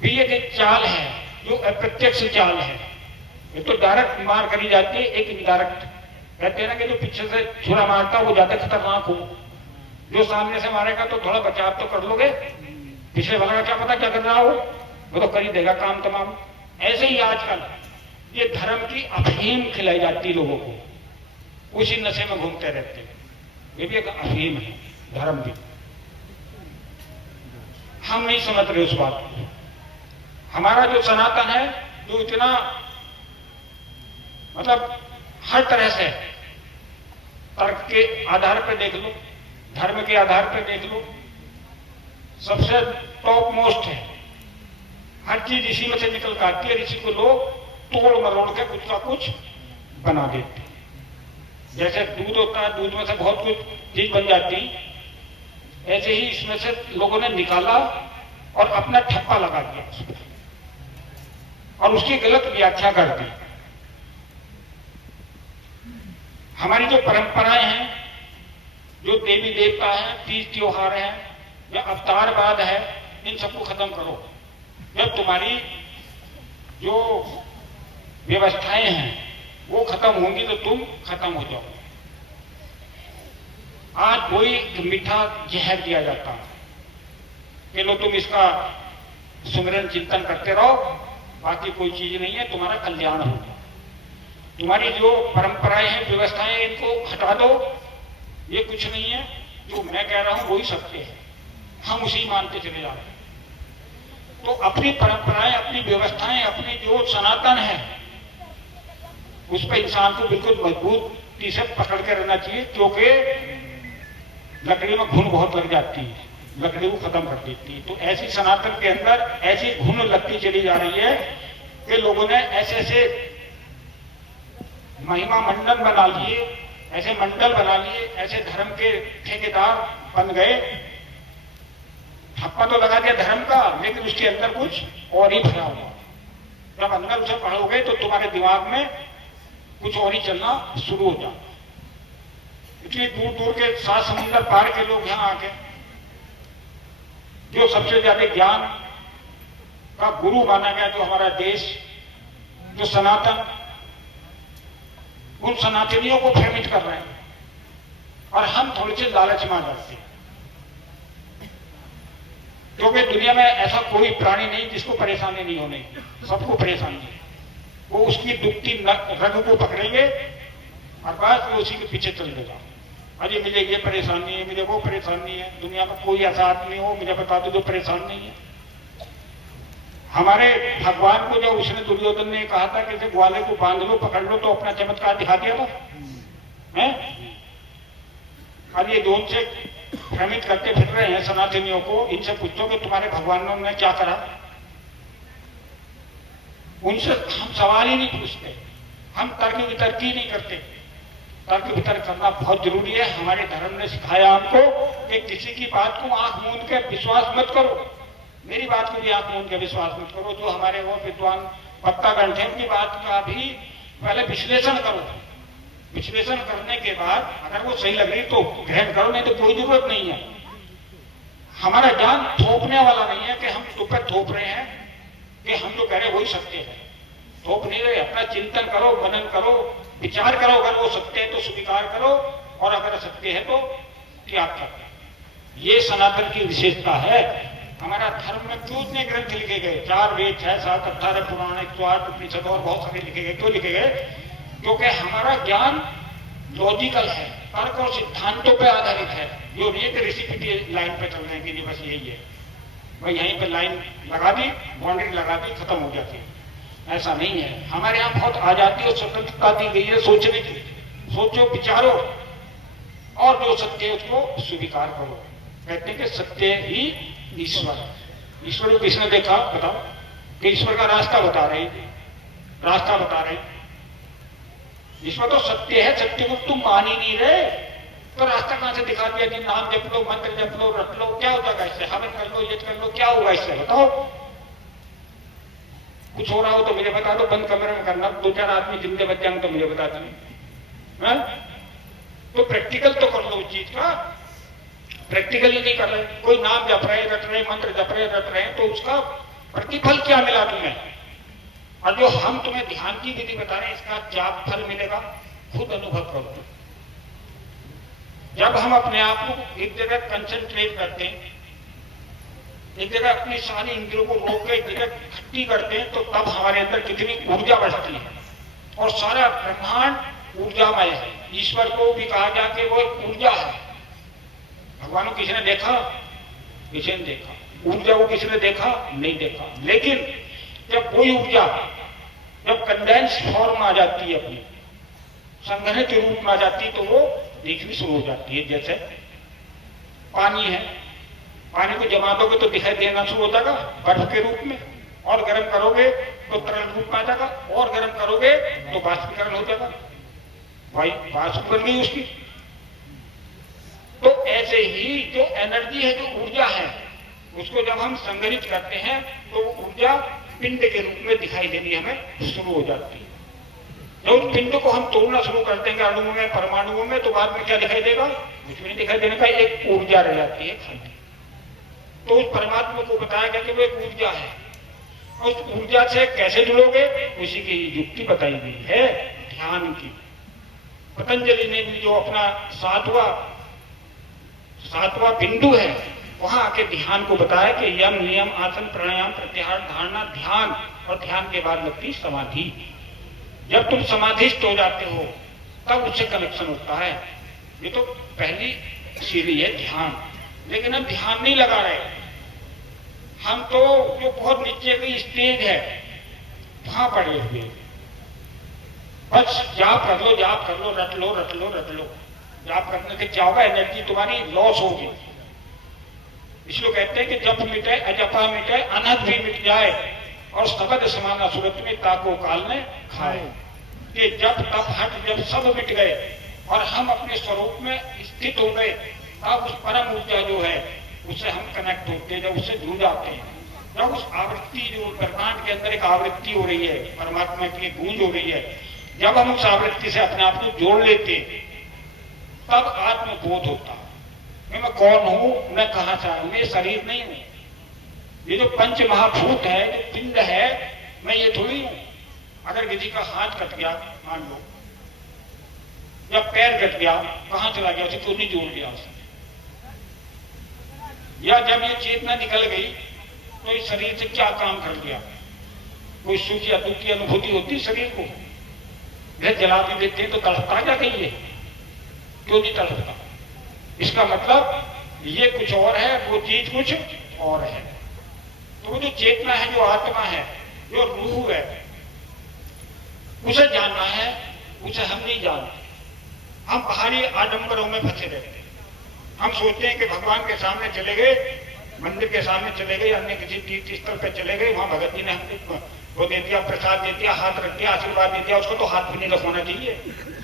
भी ये चाल है जो अप्रत्यक्ष चाल है। ये तो डायरेक्ट मार करी जाती है, एक इनडायरेक्ट। कहते हैं ना कि जो पीछे से छुरा मारता वो ज्यादा खतरनाक हो, जो सामने से मारेगा तो थोड़ा बचाव तो कर लोगे, पिछले वाला का क्या पता क्या कर रहा हो, वो तो कर ही देगा काम तमाम। ऐसे ही आजकल ये धर्म की अफीम खिलाई जाती लोगों को, उसी नशे में घूमते रहते हैं। ये भी एक अफीम है, धर्म भी। हम नहीं समझ रहे उस बात को। हमारा जो सनातन है, जो इतना मतलब हर तरह से तर्क के आधार पर देख लो, धर्म के आधार पर देख लो, सबसे टॉप मोस्ट है। हर चीज इसी में से निकल कर आती है। इसी को लोग तोड़ मरोड़ के कुछ ना कुछ बना देते। जैसे दूध होता है, दूध में से बहुत कुछ चीज बन जाती, ऐसे ही इसमें से लोगों ने निकाला और अपना ठप्पा लगा दिया उसमें, और उसकी गलत व्याख्या कर दी। हमारी जो परंपराएं हैं, जो देवी देवता हैं, तीज त्योहार हैं, या अवतारवाद है, इन सबको खत्म करो। जब तुम्हारी जो व्यवस्थाएं हैं वो खत्म होंगी तो तुम खत्म हो जाओ। आज कोई मीठा जहर दिया जाता है कि लो तुम इसका सुमिरन चिंतन करते रहो, बाकी कोई चीज नहीं है, तुम्हारा कल्याण होगा। तुम्हारी जो परंपराएं हैं, व्यवस्थाएं, इनको हटा दो, ये कुछ नहीं है, जो मैं कह रहा हूं वही सत्य है, हम उसी मानते चले जा रहे हैं। तो अपनी परंपराएं, अपनी व्यवस्थाएं, अपनी जो सनातन है उस पर इंसान को बिल्कुल मजबूती से पकड़ के रहना चाहिए, क्योंकि लकड़ी में घुन बहुत लग जाती है, लकड़ी को खत्म कर देती है। तो ऐसी सनातन के अंदर ऐसी घुन लगती चली जा रही है कि लोगों ने ऐसे ऐसे महिमा मंडल बना लिए, ऐसे मंडल बना लिए, ऐसे धर्म के ठेकेदार बन गए। ठप्पा तो लगा दिया धर्म का, लेकिन उसके अंदर कुछ और ही भरा हुआ। जब अंदर उसे पढ़ोगे तो तुम्हारे दिमाग में कुछ और ही चलना शुरू हो जाता। इतनी दूर दूर के 7 समुंदर पार के लोग यहाँ आके जो सबसे ज्यादा ज्ञान का गुरु माना गया, जो हमारा देश, जो सनातन, उन सनातनियों को भ्रमित कर रहे हैं। और हम थोड़े से लालच में आ जाते हैं, क्योंकि दुनिया में ऐसा कोई प्राणी नहीं जिसको परेशानी नहीं होने, सबको परेशानी है। वो उसकी दुखती रग को पकड़ेंगे और बस वो उसी के पीछे चल देगा। अरे मुझे ये परेशानी है, मुझे वो परेशानी है। दुनिया में कोई ऐसा आदमी हो मुझे बता दो जो परेशान नहीं है। हमारे भगवान को जब उसने दुर्योधन ने कहा था कि ग्वाले को बांध लो, पकड़ लो, तो अपना चमत्कार दिखा दिया था, हैं? और ये जो उनसे भ्रमित करके फिर रहे हैं सनातनियों को, इनसे पूछो कि तुम्हारे भगवानों ने क्या करा। उनसे हम सवाल ही नहीं पूछते, हम तर्क वितर्क ही नहीं करते। तर्क वितर्क करना बहुत जरूरी है। हमारे धर्म ने सिखाया हमको कि किसी की बात को आंख मूंद के विश्वास मत करो। मेरी बात को भी आंख मूंद के विश्वास मत करो। जो हमारे वो विद्वान पत्तागण थे उनकी बात का भी पहले विश्लेषण करो। विश्लेषण करने के बाद अगर वो सही लग रही तो ग्रहण करो, नहीं तो कोई जरूरत नहीं है। हमारा ज्ञान थोपने वाला नहीं है कि हम तुम पर थोप रहे हैं कि हम जो कह रहे वही सत्य है। थोप नहीं रहे, अपना चिंतन करो, मनन करो, विचार करो। अगर वो सत्य है तो स्वीकार करो, और अगर असत्य है तो त्याग करो। ये सनातन की विशेषता है। हमारा धर्म में क्यों इतने ग्रंथ लिखे गए? 4 वेद, 6, 7, 18 पुराण, 108 उपनिषद और बहुत सारे लिखे गए। क्यों लिखे गए? क्योंकि हमारा ज्ञान लॉजिकल है, तर्क और सिद्धांतों पर आधारित है। जो नहीं है कि रेसिपी लाइन पे चल रहे हैं कि बस यही है, भाई यहीं पे लाइन लगा दी, बाउंड्री लगा दी, खत्म हो जाती है। ऐसा नहीं है। हमारे यहाँ बहुत आजादी और स्वतंत्रता दी गई है सोचने की। सोचो, विचारो, और जो सत्य है उसको स्वीकार करो। कहते हैं कि सत्य ही ईश्वर। ईश्वर को किसने देखा बताओ? कि ईश्वर का रास्ता बता रहे, रास्ता बता रहे। ईश्वर तो सत्य है, सत्य को तुम मान ही नहीं रहे तो रास्ता कहां से दिखा दिया कि नाम जप लो, मंत्र जप लो, रट लो, क्या हो जाएगा इससे? हवन कर लो, ये कर लो, क्या होगा इससे बताओ? कुछ हो रहा हो तो मुझे बता दो, बंद कमरे में करना, 2-4 आदमी जिंदे बच जाएंगे तो मुझे बता दें। तो प्रैक्टिकल तो कर लो उस चीज का। प्रैक्टिकल ही नहीं कर रहे। कोई नाम जप रहे, रट रहे, मंत्र जप रहे, रट रहे, तो उसका प्रतिफल क्या मिला तुम्हें? और जो हम तुम्हें ध्यान की विधि बता रहे हैं इसका क्या फल मिलेगा खुद अनुभव करो। जब हम अपने आप को एक जगह कंसंट्रेट करते हैं, एक जगह अपनी सारी इंद्रियों को रोक के एक जगह इकट्ठी करते हैं, तो तब हमारे अंदर कितनी ऊर्जा बढ़ती है। और सारा ब्रह्मांड ऊर्जामय है। ईश्वर को भी कहा गया कि वो एक ऊर्जा है। भगवान को किसी ने देखा? किसी ने देखा। ऊर्जा को किसी ने देखा? नहीं देखा। लेकिन जब कोई ऊर्जा जब कंडेंस फॉर्म आ जाती है, अपनी संघनित रूप में आ जाती है, तो वो दिखनी शुरू हो जाती है। जैसे पानी है, पानी को जमा दोगे तो दिखाई देना शुरू हो जाएगा बर्फ के रूप में, और गर्म करोगे तो तरल रूप में आ जाएगा, और गर्म करोगे तो बाष्पीकरण हो जाएगा। भाई वाष्प बन गई उसकी। तो ऐसे ही जो एनर्जी है, जो ऊर्जा है, उसको जब हम संग्रहित करते हैं तो ऊर्जा पिंड के रूप में दिखाई देनी हमें शुरू हो जाती है। जब पिंड को हम तोड़ना शुरू कर देंगे अणुओं में, परमाणुओं में, तो बाद में क्या दिखाई देगा? कुछ भी नहीं दिखाई देने का, एक ऊर्जा रह जाती है खाली। तो उस परमात्मा को बताया गया कि वो एक ऊर्जा है। उस ऊर्जा से कैसे जुड़ोगे, उसी की युक्ति बताई गई है ध्यान की। पतंजलि ने भी जो अपना सातवां बिंदु है, वहां आके ध्यान को बताया कि यम, नियम, आसन, प्राणायाम, प्रत्याहार, धारणा, ध्यान, और ध्यान के बाद लगती समाधि। जब तुम समाधिस्थ हो जाते हो तब उससे कनेक्शन होता है। ये तो पहली सीढ़ी है ध्यान, लेकिन हम ध्यान नहीं लगा रहे। हम तो जो बहुत नीचे की स्टेज है वहां पड़े हुए, बस जाप कर लो, जाप कर लो, रट लो, रट लो, रट लो। जाप करने से क्या होगा, एनर्जी तुम्हारी लॉस होगी। इसलिए कहते हैं कि जप मिटे अजपा मिटे अनहद भी मिट जाए और सबद समाना सूरत में ताको काल ने खाए। कि जब तप हट जब सब मिट गए और हम अपने स्वरूप में स्थित हो गए, तब उस परम ऊर्जा जो है उससे हम कनेक्ट होते हैं, जब उससे जुड़ जाते हैं, जब उस आवृत्ति जो ब्रह्मांड के अंदर एक आवृत्ति हो रही है, परमात्मा की एक गूंज हो रही है, जब हम उस आवृत्ति से अपने आप को जोड़ लेते तब आत्मबोध होता है। मैं कौन हूं, मैं कहां से आया हूं, ये शरीर नहीं हूं, ये जो पंच महाभूत है, जो पिंड है, मैं ये थोड़ी हूं। अगर किसी का हाथ कट गया मान लो, या पैर कट गया, कहां चला गया, उसे क्यों नहीं जोड़ दिया उसने? या जब ये चेतना निकल गई तो इस शरीर से क्या काम कर दिया? कोई सुख या दुख की अनुभूति होती शरीर को? घर जला भी देते हैं तो तड़पता क्या कहीं है? क्यों नहीं तड़पता? इसका मतलब ये कुछ और है, वो चीज कुछ और है। तो वो जो चेतना है, जो आत्मा है, जो रूह है, उसे जानना है, उसे हम नहीं जानते। हम बाहरी आडंबरों में फंसे रहते हैं। हम सोचते हैं कि भगवान के सामने चले गए, मंदिर के सामने चले गए, अन्य किसी तीर्थ स्थल पर चले गए, वहां भगत जी ने हमको वो दे दिया, प्रसाद दे दिया, हाथ रख दिया, आशीर्वाद दे दिया, उसको तो हाथ भी नहीं रखवाना चाहिए।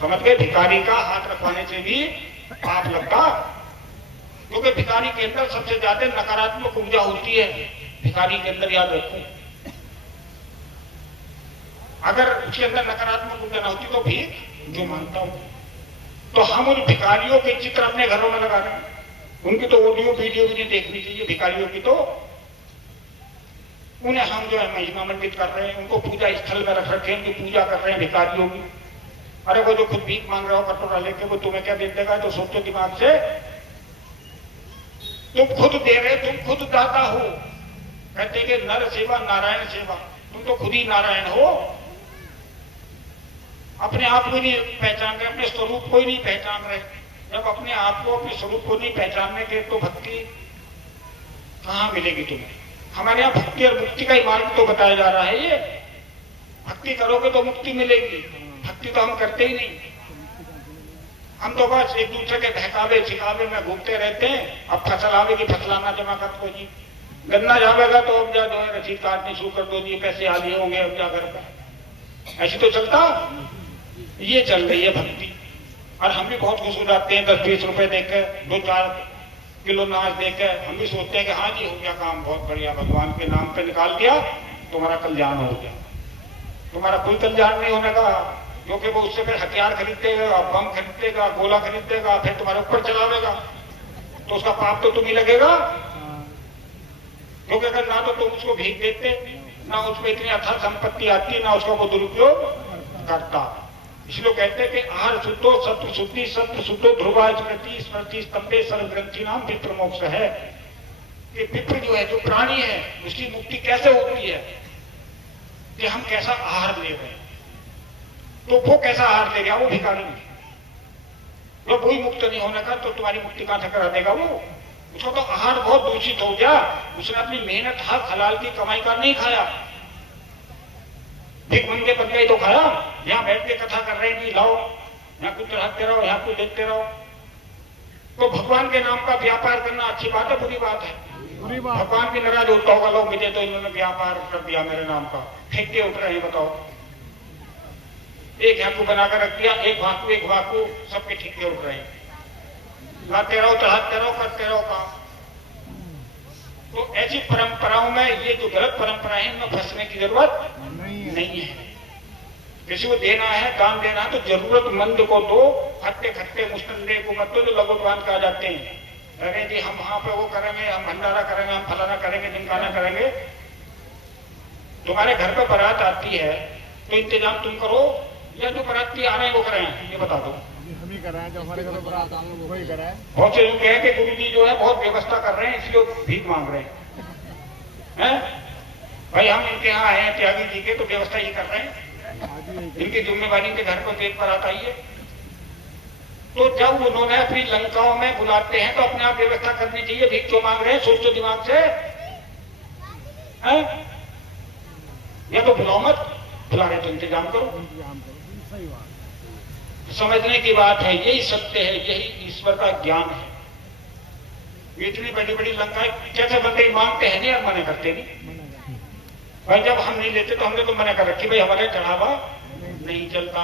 समझ गए? भिखारी का हाथ रखवाने से भी पाप लगता, क्योंकि भिखारी के अंदर सबसे ज्यादा नकारात्मक ऊर्जा होती है। भिखारी के अंदर याद रखो, अगर उसके अंदर नकारात्मक ऊर्जा न होती तो भी जो मानता हूं, तो हम उन भिखारियों के चित्र अपने घरों में लगा रहे हैं। उनकी तो ऑडियो वीडियो भी नहीं देखनी चाहिए भिखारियों की, तो उन्हें हम जो है महिमा मंडित कर रहे हैं, उनको पूजा स्थल में रख रखे हैं, उनकी पूजा कर रहे हैं भिखारियों की। अरे वो जो खुद भीख मांग रहा हो कटोरा लेके, वो तुम्हें क्या दे देगा? तो सोचो दिमाग से, तुम खुद दे रहे, तुम खुद दाता हो। कहते कि नर सेवा नारायण सेवा, तुम तो खुद ही नारायण हो। अपने आप को नहीं पहचान रहे, अपने स्वरूप को ही नहीं पहचान रहे। जब अपने आप को, अपने स्वरूप को नहीं पहचानने के, तो भक्ति कहां मिलेगी तुम्हें? हमारे यहाँ भक्ति और मुक्ति का ही मार्ग तो बताया जा रहा है। ये भक्ति करोगे तो मुक्ति मिलेगी, भक्ति तो हम करते ही नहीं। हम तो बस एक दूसरे के बहकावे छिकावे में घूमते रहते हैं। अब फसल आवेगी, फसलाना जमा कर दो जी, गन्ना जावेगा तो अब जा दो, रसीद काटनी शुरू कर दो जी, पैसे आ लिए होंगे अब जा कर। ऐसी तो चलता, ये चल रही है भक्ति। और हम भी बहुत खुश हो जाते हैं 10-20 रुपए देकर, 2-4 किलो अनाज देकर। हम भी सोचते हैं कि हाँ जी हो गया काम, बहुत बढ़िया, भगवान के नाम पे निकाल दिया, तुम्हारा कल्याण हो गया। तुम्हारा कोई कल्याण नहीं होने का, क्योंकि वो उससे फिर हथियार खरीदेगा, बम खरीदेगा, गोला खरीदेगा, फिर तुम्हारे ऊपर चलावेगा, तो उसका पाप तो तुम ही लगेगा। क्योंकि अगर ना तो तुम उसको भीख देते, ना उसमें इतनी अथाह संपत्ति आती, ना उसका वो दुरुपयोग करता। इसलिए कहते हैं कि आहार शुद्धो सत्व शुद्धि, सत्व शुद्धो ध्रुवा स्मृति, स्मृति स्तंभे सर्व ग्रंथि नाम विप्र मोक्ष है। कि विप्र जो है, जो प्राणी है, उसकी मुक्ति कैसे होती है? कि हम कैसा आहार ले रहे हैं। तो वो कैसा आहार ले गया? वो भिखारी नहीं। जब वही मुक्त नहीं होने का, तो तुम्हारी मुक्ति कहां से करा देगा वो? उसका तो आहार बहुत दूषित हो गया। उसने अपनी मेहनत हक हलाल की कमाई का नहीं खाया, भीख मंगे बन गए तो खाया। यहाँ बैठ के कथा कर रहे हैं, लाओ यहाँ कुछ चढ़ाते रहो, यहाँ कुछ देखते रहो। तो भगवान के नाम का व्यापार करना अच्छी बात है, बुरी बात है? भगवान भी नाराज होता होगा, लोग मुझे तो इन्होंने व्यापार कर दिया मेरे नाम का, फेंकते उठ रहे हैं। बताओ, एक झाकू बनाकर रख दिया, एक भाकू सबके ठीके उठ रहे हैं। लाते रहो, चढ़ाते रहो, करते रहो काम। तो ऐसी परंपराओं में, ये जो गलत परंपरा है, इनमें फंसने की जरूरत नहीं है। किसी को देना है, दान देना है, तो जरूरतमंद को दो। हट्टे खट्टे मुस्तंदे को मत दो, जो लघुवान कहा जाते हैं। अरे जी हम वहां पे वो करेंगे, हम भंडारा करेंगे, हम फलाना करेंगे, ढिमकाना करेंगे। तुम्हारे घर पे बारात आती है तो इंतजाम तुम करो, या जो बाराती आ रहे हैं वो करें? ये बता दो। हम ही कर रहे हैं, जो हमारे घर में बारात आ रहे हैं वो ही कर रहे हैं। बहुत से लोग कहे कि गुरु जी जो है बहुत व्यवस्था कर रहे हैं, इसलिए भीख मांग रहे हैं। भाई हम इनके यहाँ आए हैं त्यागी जी के, तो व्यवस्था ये कर रहे हैं। इनकी जिम्मेवारी के घर पर देख बारात आई है। तो जब उन्होंने अपनी लंकाओं में बुलाते हैं तो अपने आप व्यवस्था करनी चाहिए। भीख क्यों मांग रहे हैं? सोचो दिमाग से। या तो बुलाओ मत, बुला रहे तो इंतजाम करो। सही बात। समझने की बात है, यही सत्य है, यही ईश्वर का ज्ञान है। इतनी बड़ी बड़ी लंकाएं कैसे बंदे मांगते हैं नहीं और मना करते नहीं। भाई जब हम नहीं लेते तो हमने तो मना कर रखी, भाई हमारे चढ़ावा नहीं चलता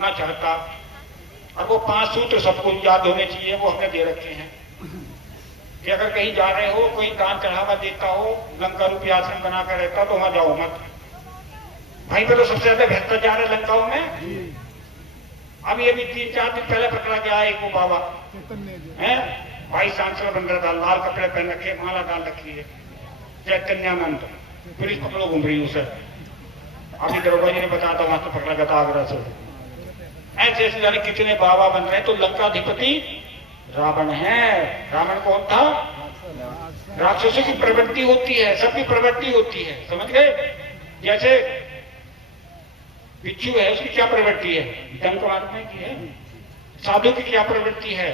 ना चाहता। और वो 5 सूत्र सबको याद होने चाहिए, वो हमने दे रखे हैं कि अगर कहीं जा रहे हो, कोई दान चढ़ावा देता हो, लंका रूपी आश्रम बनाकर रहता तो वहां जाओ मत। भाई पे तो सबसे ज्यादा भ्रष्टाचार है लंकाओं में। अब ये भी 3-4 दिन पहले पकड़ा गया एक वो बाबा है, भाई सांसद बन रहा था, लाल कपड़े पहन रखे, माला डाल रखी है, चैतन्यानंद। पुलिस पकड़ो घूम रही उसे। अभी दरोगा जी ने बताया था वहां से पकड़ा गया था आगरा से। ऐसे ऐसे जाने कितने बाबा बन रहे हैं। तो लंकाधिपति रावण है। रावण कौन था? राक्षसों की प्रवृत्ति होती है, सबकी प्रवृत्ति होती है, समझ गए? जैसे बिच्छू है, उसकी क्या प्रवृत्ति है? डंक मारने की है। साधु की क्या प्रवृत्ति है?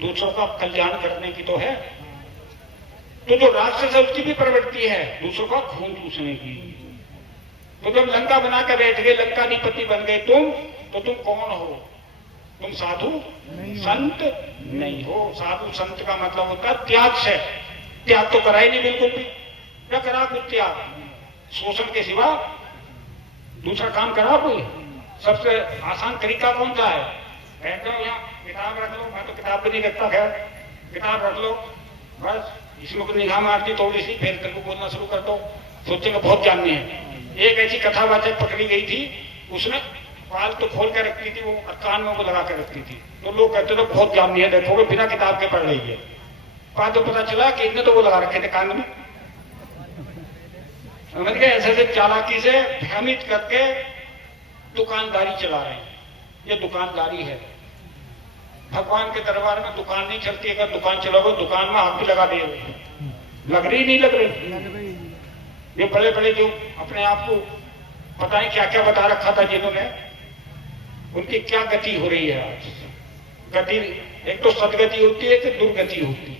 दूसरों का कल्याण करने की तो है। तो जो राक्षस है उसकी भी प्रवृत्ति है दूसरों का खून चूसने की। तो जब लंका बना कर बैठ गए, लंकाधिपति बन गए तुम, तो तुम कौन हो? तुम साधु संत नहीं हो। साधु संत का मतलब होता है त्याग से। त्याग तो करा ही नहीं बिल्कुल भी। क्या करा कुछ त्याग? शोषण के सिवा दूसरा काम करा कोई? सबसे आसान तरीका कौन सा है? बैठ जाओ यहाँ, किताब रख लो। मैं तो किताब भी नहीं रखता, खैर किताब रख लो बस। इसमें कुछ निगाह मारती थोड़ी सी, फिर तेरे को बोलना शुरू कर दो, सोचेंगे बहुत जाननी है। एक ऐसी कथावाचक पकड़ी गई थी, उसने पाल तो खोल कर रखती थी, वो कान में वो लगा कर रखती थी। तो लोग कहते थे बहुत जाननी है, देखोगे बिना किताब के पढ़ रही है। बाद तो पता चला कि इतने तो वो लगा रखे थे कान में। समझ गए? ऐसे चालाकी से भ्रमित करके दुकानदारी चला रहे हैं। ये दुकानदारी है। भगवान के दरबार में दुकान नहीं चलती। अगर दुकान चलाओगे, दुकान में आग भी लगा देंगे, लग रही नहीं लग रही। ये बड़े बड़े जो अपने आप को पता नहीं क्या क्या बता रखा था जिन्होंने, उनकी क्या गति हो रही है आज। गति एक तो सदगति होती है, एक दुर्गति होती है।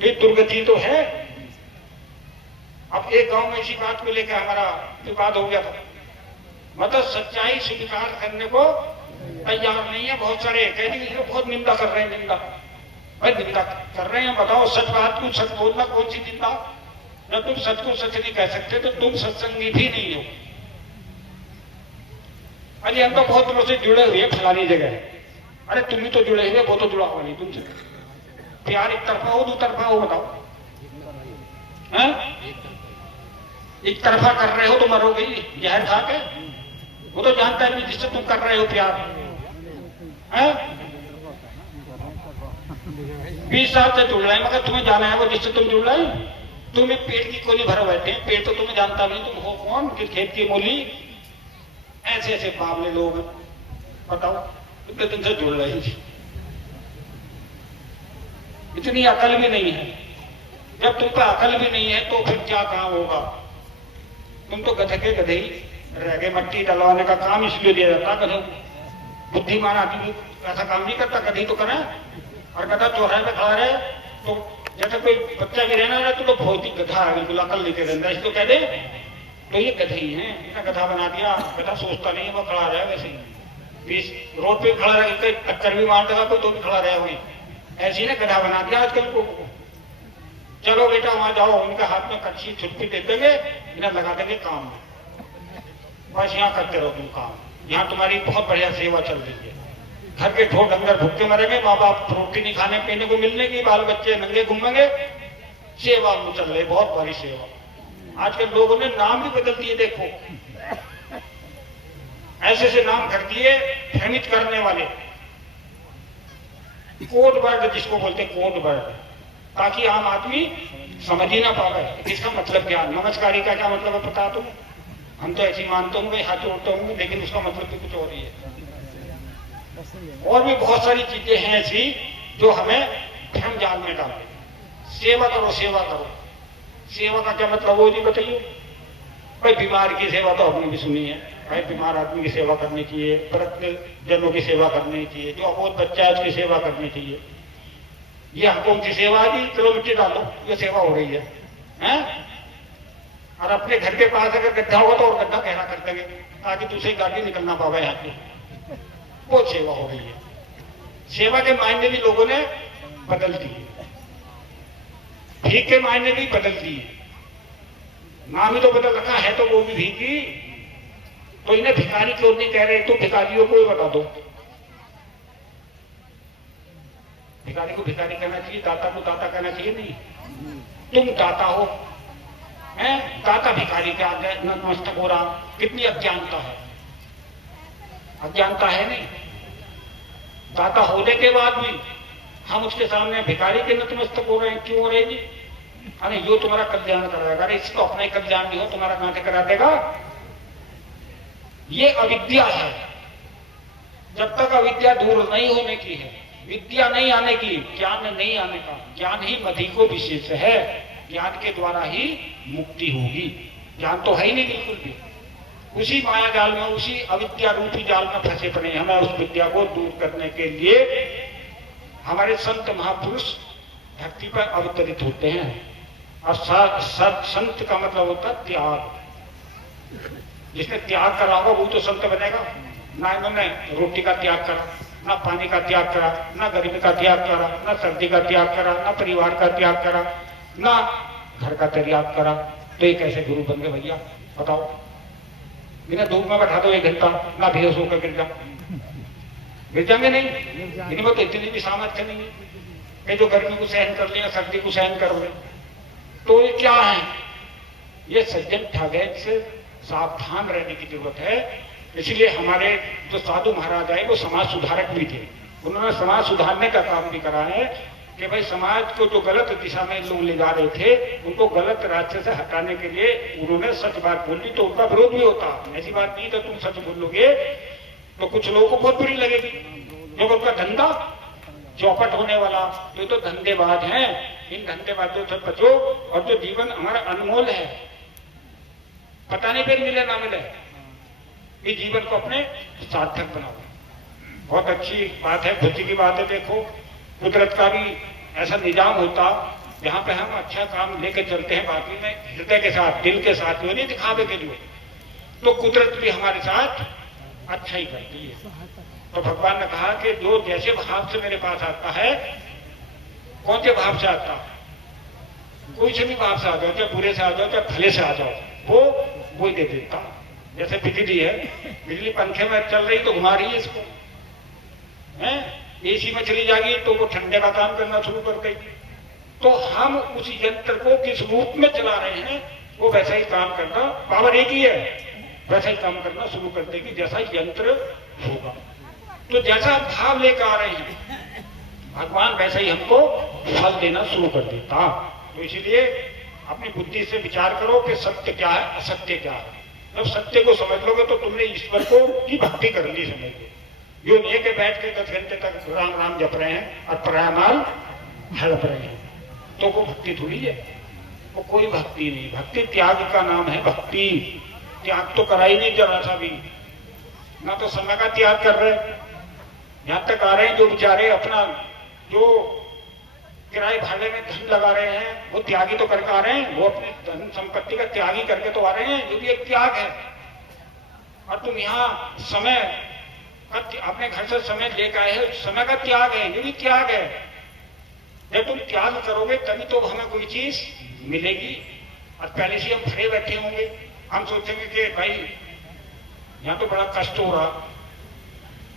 ये दुर्गति तो है। अब एक गांव में इसी बात को लेकर हमारा विवाद हो गया था। मतलब सच्चाई स्वीकार करने को तैयार नहीं है बहुत सारे। कहते बहुत निंदा कर रहे हैं। निंदा भाई निंदा कर रहे हैं, बताओ सच बात को सच बोलना कौन सी निंदा? जब तुम सच को सच नहीं कह सकते तो तुम सत्संगी भी नहीं हो। अरे हम तो बहुत दिनों से जुड़े हुए हैं फलानी जगह। अरे तुम भी तो जुड़े हुए, वो तो जुड़ा हुआ नहीं तुमसे। प्यार एक तरफा हो, दो तरफा हो? बताओ। एक तरफा कर रहे हो तो मरोगे ही, जहर खा के। वो तो जानता है जिससे तुम कर रहे हो प्यार। 20 साल से जुड़ रहे हैं, मगर तुम्हें जाना है वो जिससे तुम जुड़ रहे हो। तुम एक पेड़ की कोली भर बैठे हैं, पेड़ तो तुम्हें जानता नहीं, तुम हो कौन? कि खेत की मूली। ऐसे ऐसे बावले लोग, बताओ कितने दिन से जुड़ रहे हैं। इतनी अकल भी नहीं है। जब तुम पर अकल भी नहीं है तो फिर क्या काम होगा? तुम तो गधे के गधे ही रह गए। मट्टी डलवाने का काम इसलिए दिया जाता गधों को। बुद्धिमान आदमी ऐसा काम नहीं करता, गधी तो करे। और गधा चौराहे पे खड़ा रहे तो जैसे कोई बच्चा भी रहना रहे तो बहुत ही गधा है, बिल्कुल अकल लेके रहता है। इसको कह दे तो ये गधे ही है, इतना गधा बना दिया। गधा सोचता नहीं है, वो खड़ा रहा है वैसे ही। रोड पे खड़ा रहे, टक्कर भी मार देगा तो भी खड़ा रहा वही। ऐसी ना गधा बना दिया आजकल को। चलो बेटा वहां जाओ, उनके हाथ में कच्ची छुट्टी दे देंगे, इन्हें लगा देंगे काम में। बस यहाँ करते रहो तुम काम। यहाँ तुम्हारी बहुत बढ़िया सेवा चल रही है। घर के ठोर डंगर भूखे मरेंगे, माँ बाप रोटी नहीं खाने पीने को मिलने की, बाल बच्चे नंगे घूमेंगे। सेवा में चल रही, बहुत बड़ी सेवा। आजकल लोगों ने नाम भी बदल दिए। देखो ऐसे ऐसे नाम कर दिए भ्रमित करने वाले। कोड वर्ड जिसको बोलते कोड वर्ड, ताकि आम आदमी समझ ही ना पावे इसका मतलब क्या। नमस्कारी का क्या मतलब है पता तुम्हें? हम तो ऐसे मानते होंगे, हाथ जोड़ते होंगे, लेकिन उसका मतलब भी कुछ और ही है। और भी बहुत सारी चीजें हैं ऐसी जो हमें भ्रम जाल में डालते। सेवा करो, सेवा करो। सेवा का क्या मतलब वो जी बताइए? भाई बीमार की सेवा तो आपने भी सुनी है, भाई बीमार आदमी की सेवा करनी चाहिए, वृद्ध जनों की सेवा करनी चाहिए, जो अबोध बच्चा है उसकी सेवा करनी चाहिए। ये हमको उनकी सेवा दी, चलो मिट्टी डालो, ये सेवा हो रही है, हैं? और अपने घर के पास अगर गड्ढा होगा तो और गड्ढा गहरा कर देंगे ताकि दूसरी गाड़ी निकलना पावे यहाँ पे, वो सेवा हो रही है। सेवा के मायने भी लोगों ने बदल दिए, भीख के मायने भी बदल दिए, नाम ही तो बदल रखा है, तो वो भी भीखी, तो इन्हें भिखारी क्यों नहीं कह रहे? तो भिखारियों को ही बता दो, भिखारी को भिखारी कहना चाहिए, दाता को दाता कहना चाहिए? नहीं, तुम दाता हो, हैं? दाता भिखारी के आगे नतमस्तक हो रहा, कितनी अज्ञानता है, अज्ञानता है नहीं। दाता होने के बाद भी हम उसके सामने भिखारी के नतमस्तक हो रहे हैं, क्यों हो रहे जी? अरे यो तुम्हारा कल्याण कराएगा, अरे इसको अपना ही कल्याण नहीं हो, तुम्हारा कहां से करा देगा? ये अविद्या है। जब तक अविद्या दूर नहीं होने की है, विद्या नहीं आने की, ज्ञान नहीं आने का, ज्ञान ही मधि को विशेष है, ज्ञान के द्वारा ही मुक्ति होगी। ज्ञान तो है ही नहीं बिल्कुल भी, उसी माया जाल में, उसी अविद्या रूपी जाल में फंसे पड़े। हमें उस विद्या को दूर करने के लिए हमारे संत महापुरुष धरती पर अवतरित होते हैं। और संत का मतलब होता है त्याग। जिसने त्याग करा होगा वो तो संत बनेगा। ना इन्होंने रोटी का त्याग करा, ना पानी का त्याग करा, ना गर्मी का त्याग करा, ना सर्दी का त्याग करा, ना परिवार का त्याग करा, ना घर का त्याग करा, तो ये कैसे गुरु बन गए भैया? बताओ। बिना धूप में बैठा दो 1 घंटा, ना बेहोश होकर गिर जाएंगे नहीं? इनमें तो इतनी भी सामर्थ्य नहीं है कि जो गर्मी को सहन कर ले, सर्दी को सहन कर ले। तो ये क्या है? ये सज्जन ठगे से सावधान रहने की जरूरत है। इसलिए हमारे जो साधु महाराज आए वो समाज सुधारक भी थे। उन्होंने समाज सुधारने का काम भी करा है कि भाई समाज को जो गलत दिशा में लोग ले जा रहे थे, उनको गलत रास्ते से हटाने के लिए उन्होंने सच बात बोली, तो उनका विरोध भी होता। ऐसी बात नहीं, तो तुम सच बोलोगे तो कुछ लोगों को बहुत बुरी लगेगी। जो उनका धंधा चौपट होने वाला, जो तो धंधेबाज हैं, इन धंधेबाजों से बचो। और जो जीवन हमारा अनमोल है, पता नहीं फिर मिले ना मिले, इस जीवन को अपने सार्थक बनाओ। बहुत अच्छी बात है, खुशी की बात है। देखो, कुदरत का भी ऐसा निजाम होता जहां पे हम अच्छा काम लेके चलते हैं, बाकी में हृदय के साथ, दिल के साथ, नहीं दिखावे के लिए, तो कुदरत भी हमारे साथ अच्छा ही करती है। तो भगवान ने कहा कि जो जैसे भाव से मेरे पास आता है, कौन से भाव से आता, कोई से भी भाव से आ जाओ, चाहे बुरे से आ जाओ, चाहे भले से आ जाओ, वो ही दे देता। जैसे बिजली है, बिजली पंखे में चल रही तो घुमा रही है इसको, हैं? एसी में चली जाएगी तो वो ठंडे का काम करना शुरू कर देगी। तो हम उस यंत्र को किस रूप में चला रहे हैं, वो वैसा ही काम करना, पावर एक ही है, वैसा ही काम करना शुरू कर देगी जैसा यंत्र होगा। तो जैसा भाव लेकर आ रहे हैं, भगवान वैसा ही हमको फल देना शुरू कर देता। तो इसीलिए अपनी बुद्धि से विचार करो कि सत्य क्या है, असत्य क्या है। जब सत्य को समझ लोगे तो तुमने ईश्वर को की भक्ति कर ली, समझ। यो नहीं के बैठ के 10 घंटे तक राम राम जप रहे हैं और परायमाल हड़प रहे हैं, तो वो भक्ति थोड़ी है, वो कोई भक्ति नहीं। भक्ति त्याग का नाम है। भक्ति त्याग तो करा ही नहीं जरा सा भी, ना तो समय का त्याग कर रहे। यहां तक आ रहे हैं जो बेचारे अपना जो किराए भाड़े में धन लगा रहे हैं, वो त्यागी तो करके आ रहे हैं, वो अपनी धन संपत्ति का त्यागी करके तो आ रहे हैं, जो भी एक त्याग है। और तुम यहाँ समय अपने घर से समय लेकर आए हो, समय का त्याग है, ये भी त्याग है। जब तुम त्याग करोगे तभी तो हमें कोई चीज मिलेगी। और पहले से हम खड़े बैठे होंगे, हम सोचेंगे कि भाई यहाँ तो बड़ा कष्ट हो रहा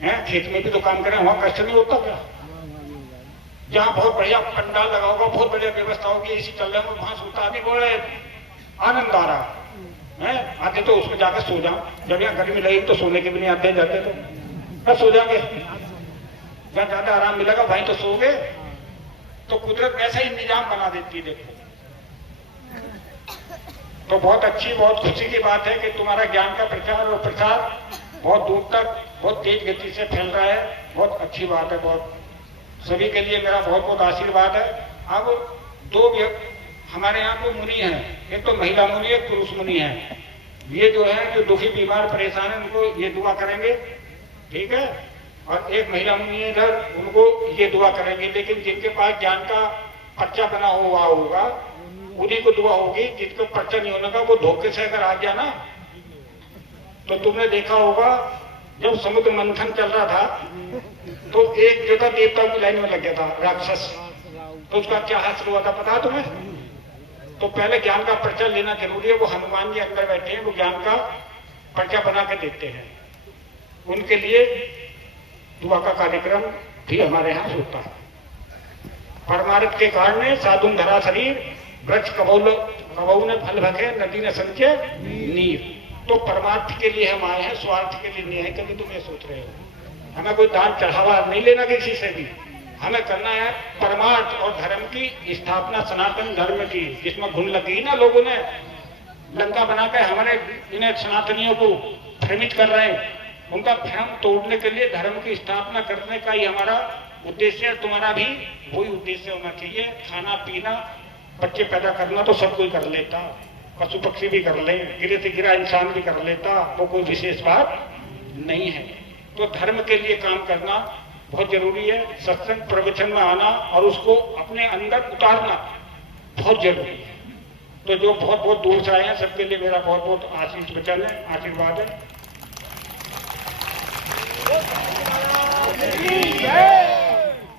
है, खेत में भी तो काम करें, वहां कष्ट नहीं होता क्या? जहाँ बहुत बढ़िया पंडाल लगा होगा, बहुत बढ़िया व्यवस्था होगी, एसी चल रहे होंगे, वहां सोता आदमी बड़े आनंद आ रहा है। आते तो उसमें जाकर सो जाओ। जब यहाँ गर्मी लगी तो सोने के भी नहीं आते, जाते तो सो जाएंगे। जहाँ ज्यादा आराम मिलेगा वहीं तो सोगे। तो कुदरत ऐसा ही निजाम बना देती है। देखो, तो बहुत अच्छी, बहुत खुशी की बात है कि तुम्हारा ज्ञान का प्रचार और प्रसार बहुत दूर तक, बहुत तेज गति से फैल रहा है। बहुत अच्छी बात है। बहुत सभी के लिए मेरा बहुत बहुत आशीर्वाद है। अब 2 हमारे यहाँ को मुनि हैं, एक तो महिला मुनि, एक पुरुष मुनि है। ये जो है जो दुखी बीमार परेशान है उनको ये दुआ करेंगे, ठीक है। और एक महिला मुनि इधर, उनको ये दुआ करेंगे। लेकिन जिनके पास ज्ञान का पर्चा बना हुआ होगा उन्हीं को दुआ होगी, जिनको पर्चा नहीं होने का वो धोखे से अगर आ गया ना, तो तुमने देखा होगा जब समुद्र मंथन चल रहा था तो एक जगह देवताओं की लाइन में लग गया था राक्षस, तो उसका क्या हासिल हुआ था पता है तुम्हें? तो पहले ज्ञान का पर्चा लेना जरूरी है। वो हनुमान जी अंदर बैठे हैं, वो ज्ञान का पर्चा बना के देते हैं। उनके लिए दुआ का कार्यक्रम भी हमारे यहाँ होता है। परमार्थ के कारण साधुन धरा शरीर, वृक्ष कबऊ ने फल भखे, नदी ने संचे नीर। तो परमार्थ के लिए हम आए हैं, स्वार्थ के लिए नहीं आए। कभी तुम ये सोच रहे हो हमें कोई दान चढ़ावा नहीं लेना किसी से भी, हमें करना है परमार्थ और धर्म की स्थापना, सनातन धर्म की। जिसमें घुन लगी ना, लोगों ने लंका बनाकर हमारे इन्हें सनातनियों को भ्रमित कर रहे हैं, उनका भ्रम तोड़ने के लिए धर्म की स्थापना करने का ही हमारा उद्देश्य है। तुम्हारा भी वही उद्देश्य होना चाहिए। खाना पीना, बच्चे पैदा करना तो सब कोई कर लेता, पशु पक्षी भी कर ले, गिरे से गिरा इंसान भी कर लेता, वो कोई विशेष बात नहीं है। तो धर्म के लिए काम करना बहुत जरूरी है। सत्संग प्रवचन में आना और उसको अपने अंदर उतारना बहुत जरूरी है। तो जो बहुत बहुत दूर से आए हैं सबके लिए मेरा बहुत बहुत आशीष वचन है, आशीर्वाद है।